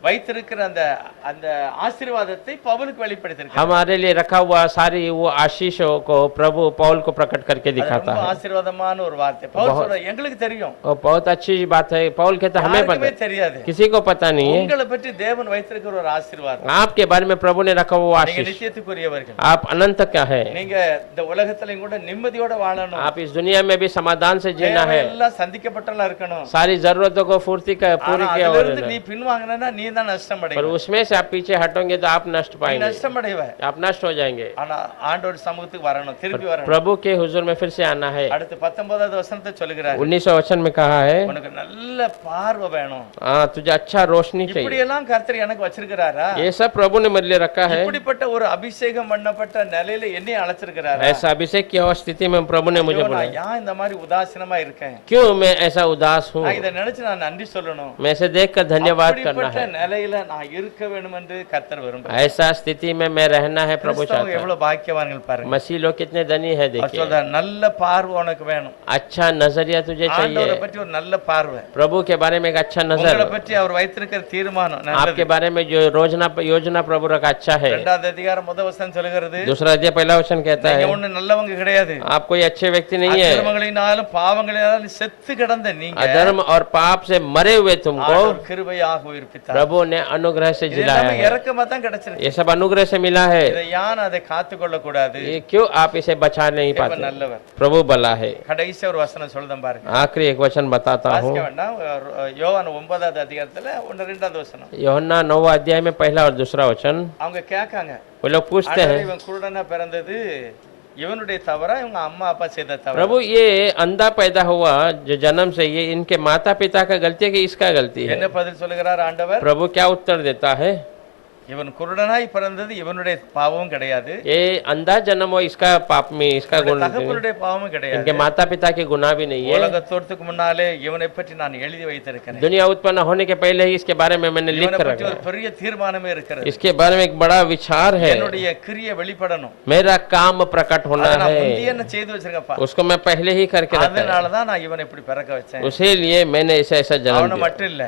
வைத்திருக்கிற அந்த அந்த ஆசீர்வாதத்தை பவுலுக்கு வெளிப்படுத்தினார். हमारे लिए रखा हुआ सारी वो आशीषों को प्रभु पौल को प्रकट करके அது दिखाता ரொம்ப है। ஆசீர்வாதமான ஒரு வார்த்தை. பவுல் சொல்ற எங்களுக்கு தெரியும், और बहुत अच्छी बात है। पौल कहता हमें पता யாருக்குமே है, தெரியாது. किसी को पता नहीं है। உங்களை பற்றி தேவன் வைத்திருக்கிற ஒரு ஆசீர்வாதம். आपके बारे में प्रभु ने रखा हुआ நீங்க आशीष, நிச்சயத்துக்குரியவர்கள். आप अनंत का है। நீங்க இந்த உலகத்திலயும் கூட நிம்மதியோட வாழணும். आप इस दुनिया में भी समाधान से जीना है, எல்லாம் சந்திக்கப்பட்டலாம் இருக்கணும். सारी जरूरतों को पूरी ஆனா किया அதுல और இருந்து நீ பின்வாங்கினா நீ தான் நஷ்டம் पर அடைவ. उसमें से आप पीछे हटोगे तो आप नष्ट நீ पाएंगे, நஷ்டம் அடைவ. आप नष्ट हो जाएंगे। ஆனா ஆண்டவர் சமூகத்துக்கு வரணும், திருப்பி வரணும். प्रभु के हुजूर में फिर से आना है। அடுத்து 19வது வசனத்தை சொல்லுகிறார், 19वां वचन में कहा है உனக்கு நல்ல பார்வை வேணும். हाँ तुझे अच्छा रोशनी இப்படி चाहिए। எல்லாம் கர்த்தர் எனக்கு வச்சிருக்கிறாரா? ये सब प्रभु ने मेरे लिए रखा है। இப்படிப்பட்ட ஒரு அபிஷேகம் பண்ணப்பட்ட நிலையில என்னை அழைச்சிருக்கிறாரா? ऐसा अभिषेक की स्थिति में प्रभु ने मुझे ஐயோ, நான் बुलाया। ஏன் இந்த மாதிரி உதாசீனமா இருக்கேன்? क्यों मैं ऐसा उदास हूँ? நான் இதை நினைச்சு நான் நன்றி சொல்லணும். मैं इसे देखकर धन्यवाद करना அப்படிப்பட்ட है। நிலையில நான் இருக்க வேண்டும் என்று கர்த்தர் விரும்புகிறார். ऐसा स्थिति में मैं रहना है प्रभु கிறிஸ்தவங்க चाहता है। எவ்வளவு பாக்கியவான்கள் பாருங்க. मसीह लोग कितने धनी है அவர் देखिए। சொல்றார், நல்ல பார்வை உனக்கு வேணும். अच्छा नजरिया तुझे ஆண்டவரை चाहिए, பற்றி ஒரு நல்ல பார்வை. प्रभु के बारे में एक अच्छा உங்களை नजर, பற்றி அவர் வைத்திருக்கிற தீர்மானம் நல்லது. आपके बारे में जो योजना प्रभु रखा अच्छा है। 2வது அதிகாரம் முதல் வசனம் சொல்லுகிறது, दूसरा अध्याय पहला वचन कहता நீங்க है ஒண்ணு நல்லவங்க கிடையாது. आप कोई अच्छे व्यक्ति नहीं है। அக்கிரமங்களினாலும் பாவங்களினாலும் செத்து கிடந்த நீங்க अधर्म और पाप से मरे हुए तुमको ஆண்டவர் கிருபையாக உயிர்ப்பித்தார். प्रभु ने अनुग्रह से இது जिलाया நம்ம है। இறக்கமா தான் கிடைச்சிருக்கு. ये सब अनुग्रह से मिला है। இதை யான் அதை காத்துக்கொள்ள கூடாது. ये क्यों आप इसे बचा नहीं இப்ப पाते? நல்லவர். प्रभु भला है। கடைசி ஒரு வசனம் சொல்றேன் பாருங்க. आखिरी एक वचन बताता हूँ। வாசிக்க வேண்டாம். யோவான் 9வது அதிகாரத்துல 1-2வது வசனம். यूहन्ना 9वां अध्याय में पहला और दूसरा वचन। அவங்க கேட்காங்க, वो लोग पूछते ஆண்டவரே, हैं இவன் குருடனா பிறந்தது இவனுடைய தவறா இவங்க அம்மா அப்பா செய்த தவறா? प्रभु ये अंधा पैदा हुआ जो जन्म से, ये इनके माता पिता का गलती है कि इसका गलती है? என்ன பதில் சொல்லுகிறார் ஆண்டவர்? प्रभु क्या उत्तर देता है? இவன் குருடனாய் பிறந்தது இவனுடைய பாவமும் கிடையாது, ये अंधा जन्म हो इसका पाप में इसका गुण नहीं, தகப்பனுடைய பாவமும் கிடையாது. इनके माता पिता के गुनाह भी नहीं है। உலக தோற்றத்துக்கு முன்னாலே இவனை பற்றி நான் எழுதி வைத்திருக்கிறேன். दुनिया उत्पन्न होने के पहले ही इसके बारे में मैंने लिख இவனை कर பற்றி रखा ஒரு பெரிய தீர்மானமே है। இருக்கிறது. इसके बारे में एक बड़ा विचार है। என்னுடைய கிரியை வெளிப்படணும். मेरा काम प्रकट होना அதை நான் है, முந்தியே என்ன செய்து வச்சிருக்கப்பா. उसको मैं पहले ही करके रखा है। அதனாலதான் நான் इवனை இப்படி பிறக்க வச்சேன். उसी लिए मैंने ऐसा ऐसा जन्म அவனை दिया। மட்டும் இல்ல,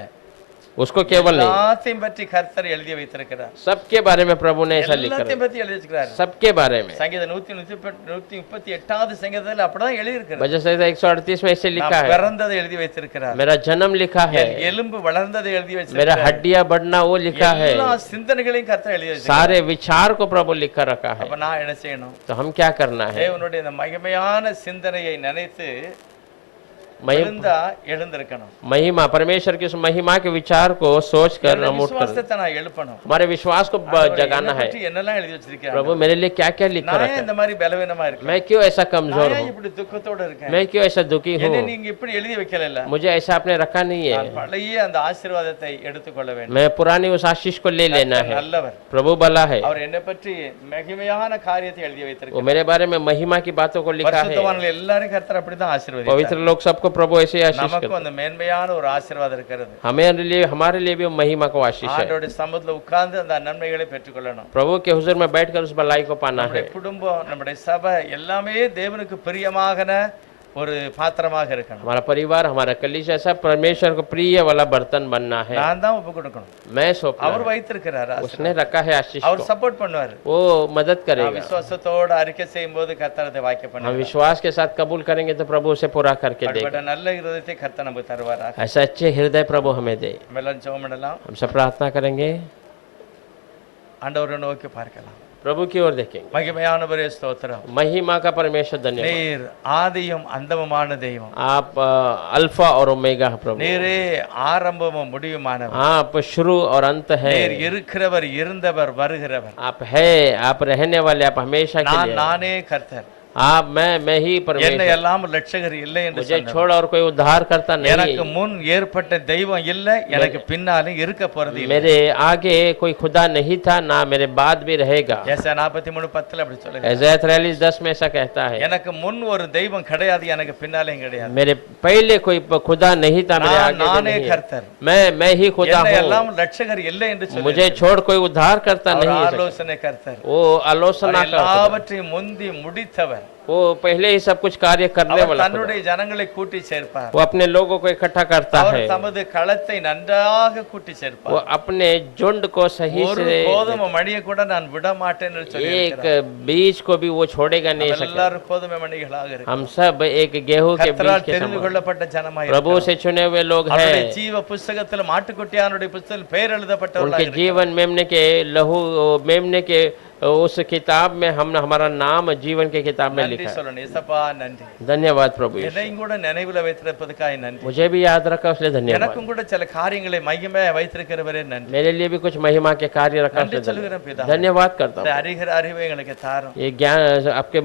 उसको केवल नहीं, எல்லாத்தையும் பற்றி கர்த்தர் எழுதி வைத்திருக்கிறார். सबके बारे में प्रभु ने ऐसा लिखा எல்லாத்தையும் है। பற்றி எழுதி வச்சிருக்கிறார். सबके बारे में। சங்கீதம் 138வது சங்கீதத்துல அப்படிதான் எழுதி இருக்கிறார். वजह से 138 में ऐसे लिखा நான் है, பிறந்ததை எழுதி வைத்திருக்கிறார். मेरा जन्म लिखा है, என் எலும்பு வளர்ந்ததை எழுதி मेरा வச்சிருக்கிறார். हड्डियां बढ़ना वो लिखा है, எல்லா சிந்தனைகளையும் கர்த்தர் எழுதி வச்சிருக்கிறார். सारे विचार को प्रभु लिख कर रखा है। அப்ப நான் என்ன செய்யணும்? तो हम क्या करना है? தேவனுடைய இந்த மகிமையான சிந்தனையை நினைத்து விழுந்தா எழுந்திருக்கணும். महिमा परमेश्वर की उस महिमा के विचार को सोच कर என்னுடைய हम उठ कर விசுவாசத்தை நான் எழுப்பணும். हमारे विश्वास को जगाना है। என்னெல்லாம் எழுதி வச்சிருக்கேன் प्रभु मेरे लिए क्या क्या लिखा நான் रखा ஏன் है, இந்த மாதிரி பலவீனமா இருக்கேன், मैं क्यों ऐसा कमजोर நான் ஏன் हूँ, இப்படி துக்கத்தோட இருக்கேன், मैं क्यों ऐसा दुखी என்ன हूँ, நீங்க இப்படி எழுதி வைக்கல, मुझे ऐसा आपने रखा नहीं है। நான் பழைய அந்த ஆசீர்வாதத்தை எடுத்துக்கொள்ள வேண்டும். मैं पुरानी उस आशीष को ले लेना है। நல்லவர், प्रभु भला है, அவர் என்னை பற்றி மகிமையான காரியத்தை எழுதி वो வைத்திருக்கிறார். मेरे बारे में महिमा की बातों को लिखा है। பரிசுத்தவான்கள் எல்லாரும் கர்த்தர் அப்படிதான் ஆசீர்வதித்தார். पवित्र लोग सबको प्रभु ऐसे ही आशीष நமக்கும் करते அந்த மேன்மையான ஒரு ஆசீர்வாதம் இருக்கிறது. हमारे लिए भी महिमा को आशीष है। ஆண்டவருடைய சமூகத்துல உட்கார்ந்து அந்த நன்மைகளை பெற்றுக்கொள்ளணும். प्रभु के हुजूर में बैठकर उस भलाई को पाना है। நம்முடைய குடும்பம், நம்முடைய சபை எல்லாமே தேவனுக்கு பிரியமான ஒரு பாத்திரமாக இருக்கணும். हमारा परिवार, हमारा कलीसिया सब परमेश्वर को प्रिय वाला बर्तन बनना है। நான் தான் ஒப்பு கொடுக்கணும். मैं सौंपना அவர் है। வைத்திருக்கிறார், उसने रखा है आशीष அவர் को, சப்போர்ட் பண்ணுவார். वो मदद நான் करेगा। விசுவாசத்தோட அறிக்கை செய்யும்போது கர்த்தர் அதை வாய்க்க हम பண்ணுவார். विश्वास के साथ कबूल करेंगे तो प्रभु उसे पूरा करके देगा। அப்படிப்பட்ட நல்ல இருதயத்தை கர்த்தர் நமக்கு தருவாராக. ऐसा अच्छे हृदय प्रभु हमें दे। நம்ம எல்லாம் ஜெபம் பண்ணலாம். हम सब प्रार्थना करेंगे, ஆண்டவரை நோக்கி பார்க்கலாம். प्रभु की ओर देखेंगे। மகிமையானவரே ஸ்தோத்திரம். महिमा का परमेश्वर धन्यवाद। நீர் ஆதியும் அந்தமுமான தெய்வம். आप अल्फा और ओमेगा है प्रभु। நீரே ஆரம்பமும் முடிவுமானவர். आप शुरू और अंत है। நீர் இருக்கிறவர், இருந்தவர், வருகிறவர். आप है, आप रहने वाले, आप हमेशा के நான் लिए। நானே கர்த்தர். आप मैं ही என்னை परमेश्वर, எல்லாம் ரட்சகர் இல்லை என்று मुझे சொன்னார். छोड़ और कोई उद्धार करता எனக்கு नहीं। முன் ஏற்பட்ட தெய்வம் இல்ல, எனக்கு பின்னாலும் இருக்க போறது இல்லை. मेरे आगे कोई खुदा नहीं था, ना मेरे बाद भी रहेगा। ஏசாயா 43:10 அப்படி சொல்லுங்க. ऐसाया 43:10 में ऐसा कहता है, எனக்கு முன் ஒரு தெய்வம் கிடையாது, எனக்கு பின்னாலேயும் கிடையாது. मेरे पहले कोई खुदा नहीं था, मेरे आगे भी நானே नहीं है। கர்த்தர். मैं ही खुदा என்னை हूँ, எல்லாம் ரட்சகர் இல்லை என்று சொல்லி मुझे छोड़ कोई उद्धार करता அவர் नहीं है। ஆலோசனை கர்த்தர். वो आलोचना அவர் करता, எல்லாவற்றையும் முந்தி முடித்தவர். वो पहले ही सब कुछ कार्य करने அவர் वाला खुदा। தன்னுடைய ஜனங்களை கூட்டி சேர்ப்பார். वो अपने लोगों को इकट्ठा करता அவர் है, தமது களத்தை நன்றாக கூட்டி वो சேர்ப்பார். अपने झुंड को सही ஒரு से, கோதுமை மணியை கூட நான் விட மாட்டேன் என்று சொல்லி एक बीज को भी वो छोड़ेगा नहीं सके। எல்லாரும் கோதுமை மணிகளாக இருக்கு. हम सब एक गेहूं के बीज கர்த்தரால் के தெரிந்து समान, கொள்ளப்பட்ட ஜனமாய் प्रभु से चुने हुए लोग அவருடைய हैं। ஜீவ புஸ்தகத்தில் மாட்டுக்குட்டியானுடைய புஸ்தகத்தில் பெயர் எழுதப்பட்டவர்களாக उनके जीवन मेमने के लहू मेमने के उस किताब में हम हमारा नाम जीवन के किताब में நன்றி लिखा है। சொல்லணும். இயேசப்பா நன்றி. धन्यवाद प्रभु यीशु। என்னையும் கூட நினைவுல வைத்திருப்பதற்காக நன்றி. मुझे भी याद रखा उसलिए धन्यवाद। எனக்கும் கூட சில காரியங்களை மையமே வைத்திருக்கிறவரே நன்றி. मेरे लिए भी कुछ महिमा के कार्य रखा நன்றி उसलिए சொல்லுகிறேன் பிதா. धन्यवाद करता இந்த हूँ। அறிகிற அறிவை எங்களுக்கு தாரும். ये ज्ञान आपके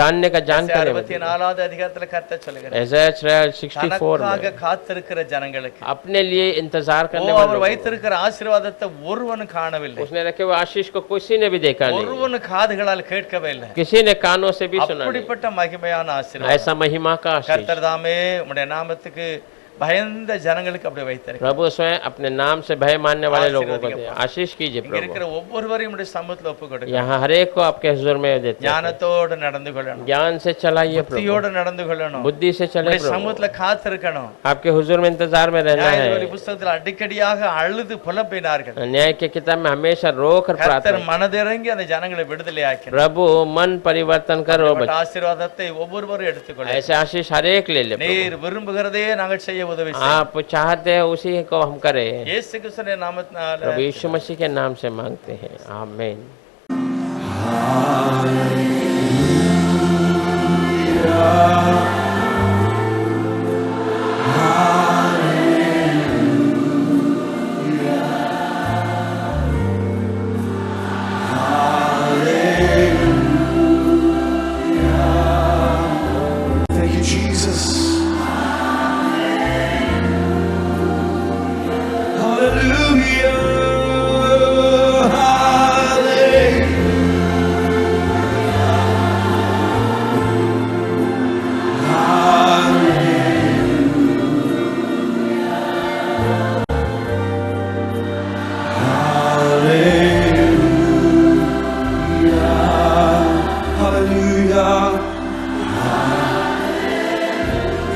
जानने का जानकारी 64வது அதிகாரத்துல கர்த்தர் சொல்லுகிறார். ऐसा 64 தனக்காக में காத்திருக்கிற ஜனங்களுக்கு अपने लिए इंतजार करने அவர் वालों को, வைத்திருக்கிற ஆசீர்வாதத்தை ஒருவனும் காணவில்லை, उसने रखे हुए आशीष को किसी ने भी देखा नहीं, ஒருவனும் காதுகளால் கேட்கவே இல்லை. किसी ने कानों से भी सुना नहीं। அப்படிப்பட்ட மகிமையான ஆசீர்வாதம் ऐसा महिमा का आशीष கர்த்தர் தாமே உம்முடைய நாமத்துக்கு பயந்த ஜனங்களுக்கு அப்படி வைத்திருக்கிறார். प्रभु स्वयं अपने नाम से भय मानने वाले लोगों को दे। आशीष कीजिए இங்க प्रभु। இருக்கிற ஒவ்வொருவரையும் உம்முடைய சமூகத்துல ஒப்பு கொடுங்க. यहाँ हर एक को आपके हुजूर में देते हैं। ஞானத்தோடு நடந்து கொள்ளணும், ज्ञान से चलाइए प्रभु, புத்தியோடு நடந்து கொள்ளணும், बुद्धि से चले உம்முடைய प्रभु। சமூகத்துல காத்திருக்கணும். आपके हुजूर में इंतजार में रहना நியாயாதிபதி है। புஸ்தகத்துல அடிக்கடியாக அழுது புலம்பினார்கள். न्याय के किताब में हमेशा रो कर கர்த்தர் प्रार्थना, மனதிறங்கி அந்த ஜனங்களை விடுதலை ஆக்கினார். प्रभु मन परिवर्तन करो बच्चे। ஆசீர்வாதத்தை ஒவ்வொருவரும் எடுத்துக்கொள்ள ऐसे आशीष हर एक ले ले प्रभु। நீர் விரும்புகிறதே நாங்கள் செய்ய உதவி செய்யும். आप चाहते हैं उसी को हम करें। இயேசு கிறிஸ்துவின் நாமத்தினால प्रभु यीशु मसीह के नाम से मांगते हैं, आमीन। Thank you, Jesus. Hallelujah. Hallelujah. Hallelujah.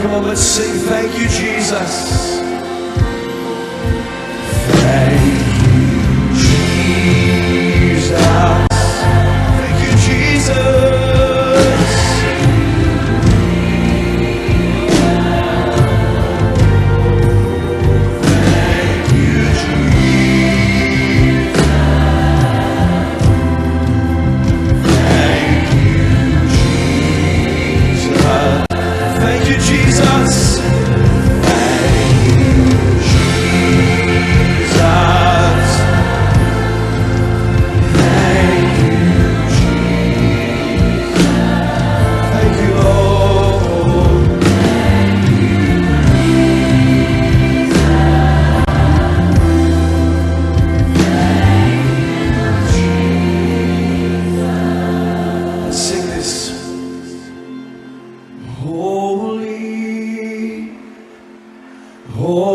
Come on, let's sing. Thank you, Jesus. Thank you, Jesus. Thank you, Jesus. Thank you, Jesus. Thank you, Jesus. Oh,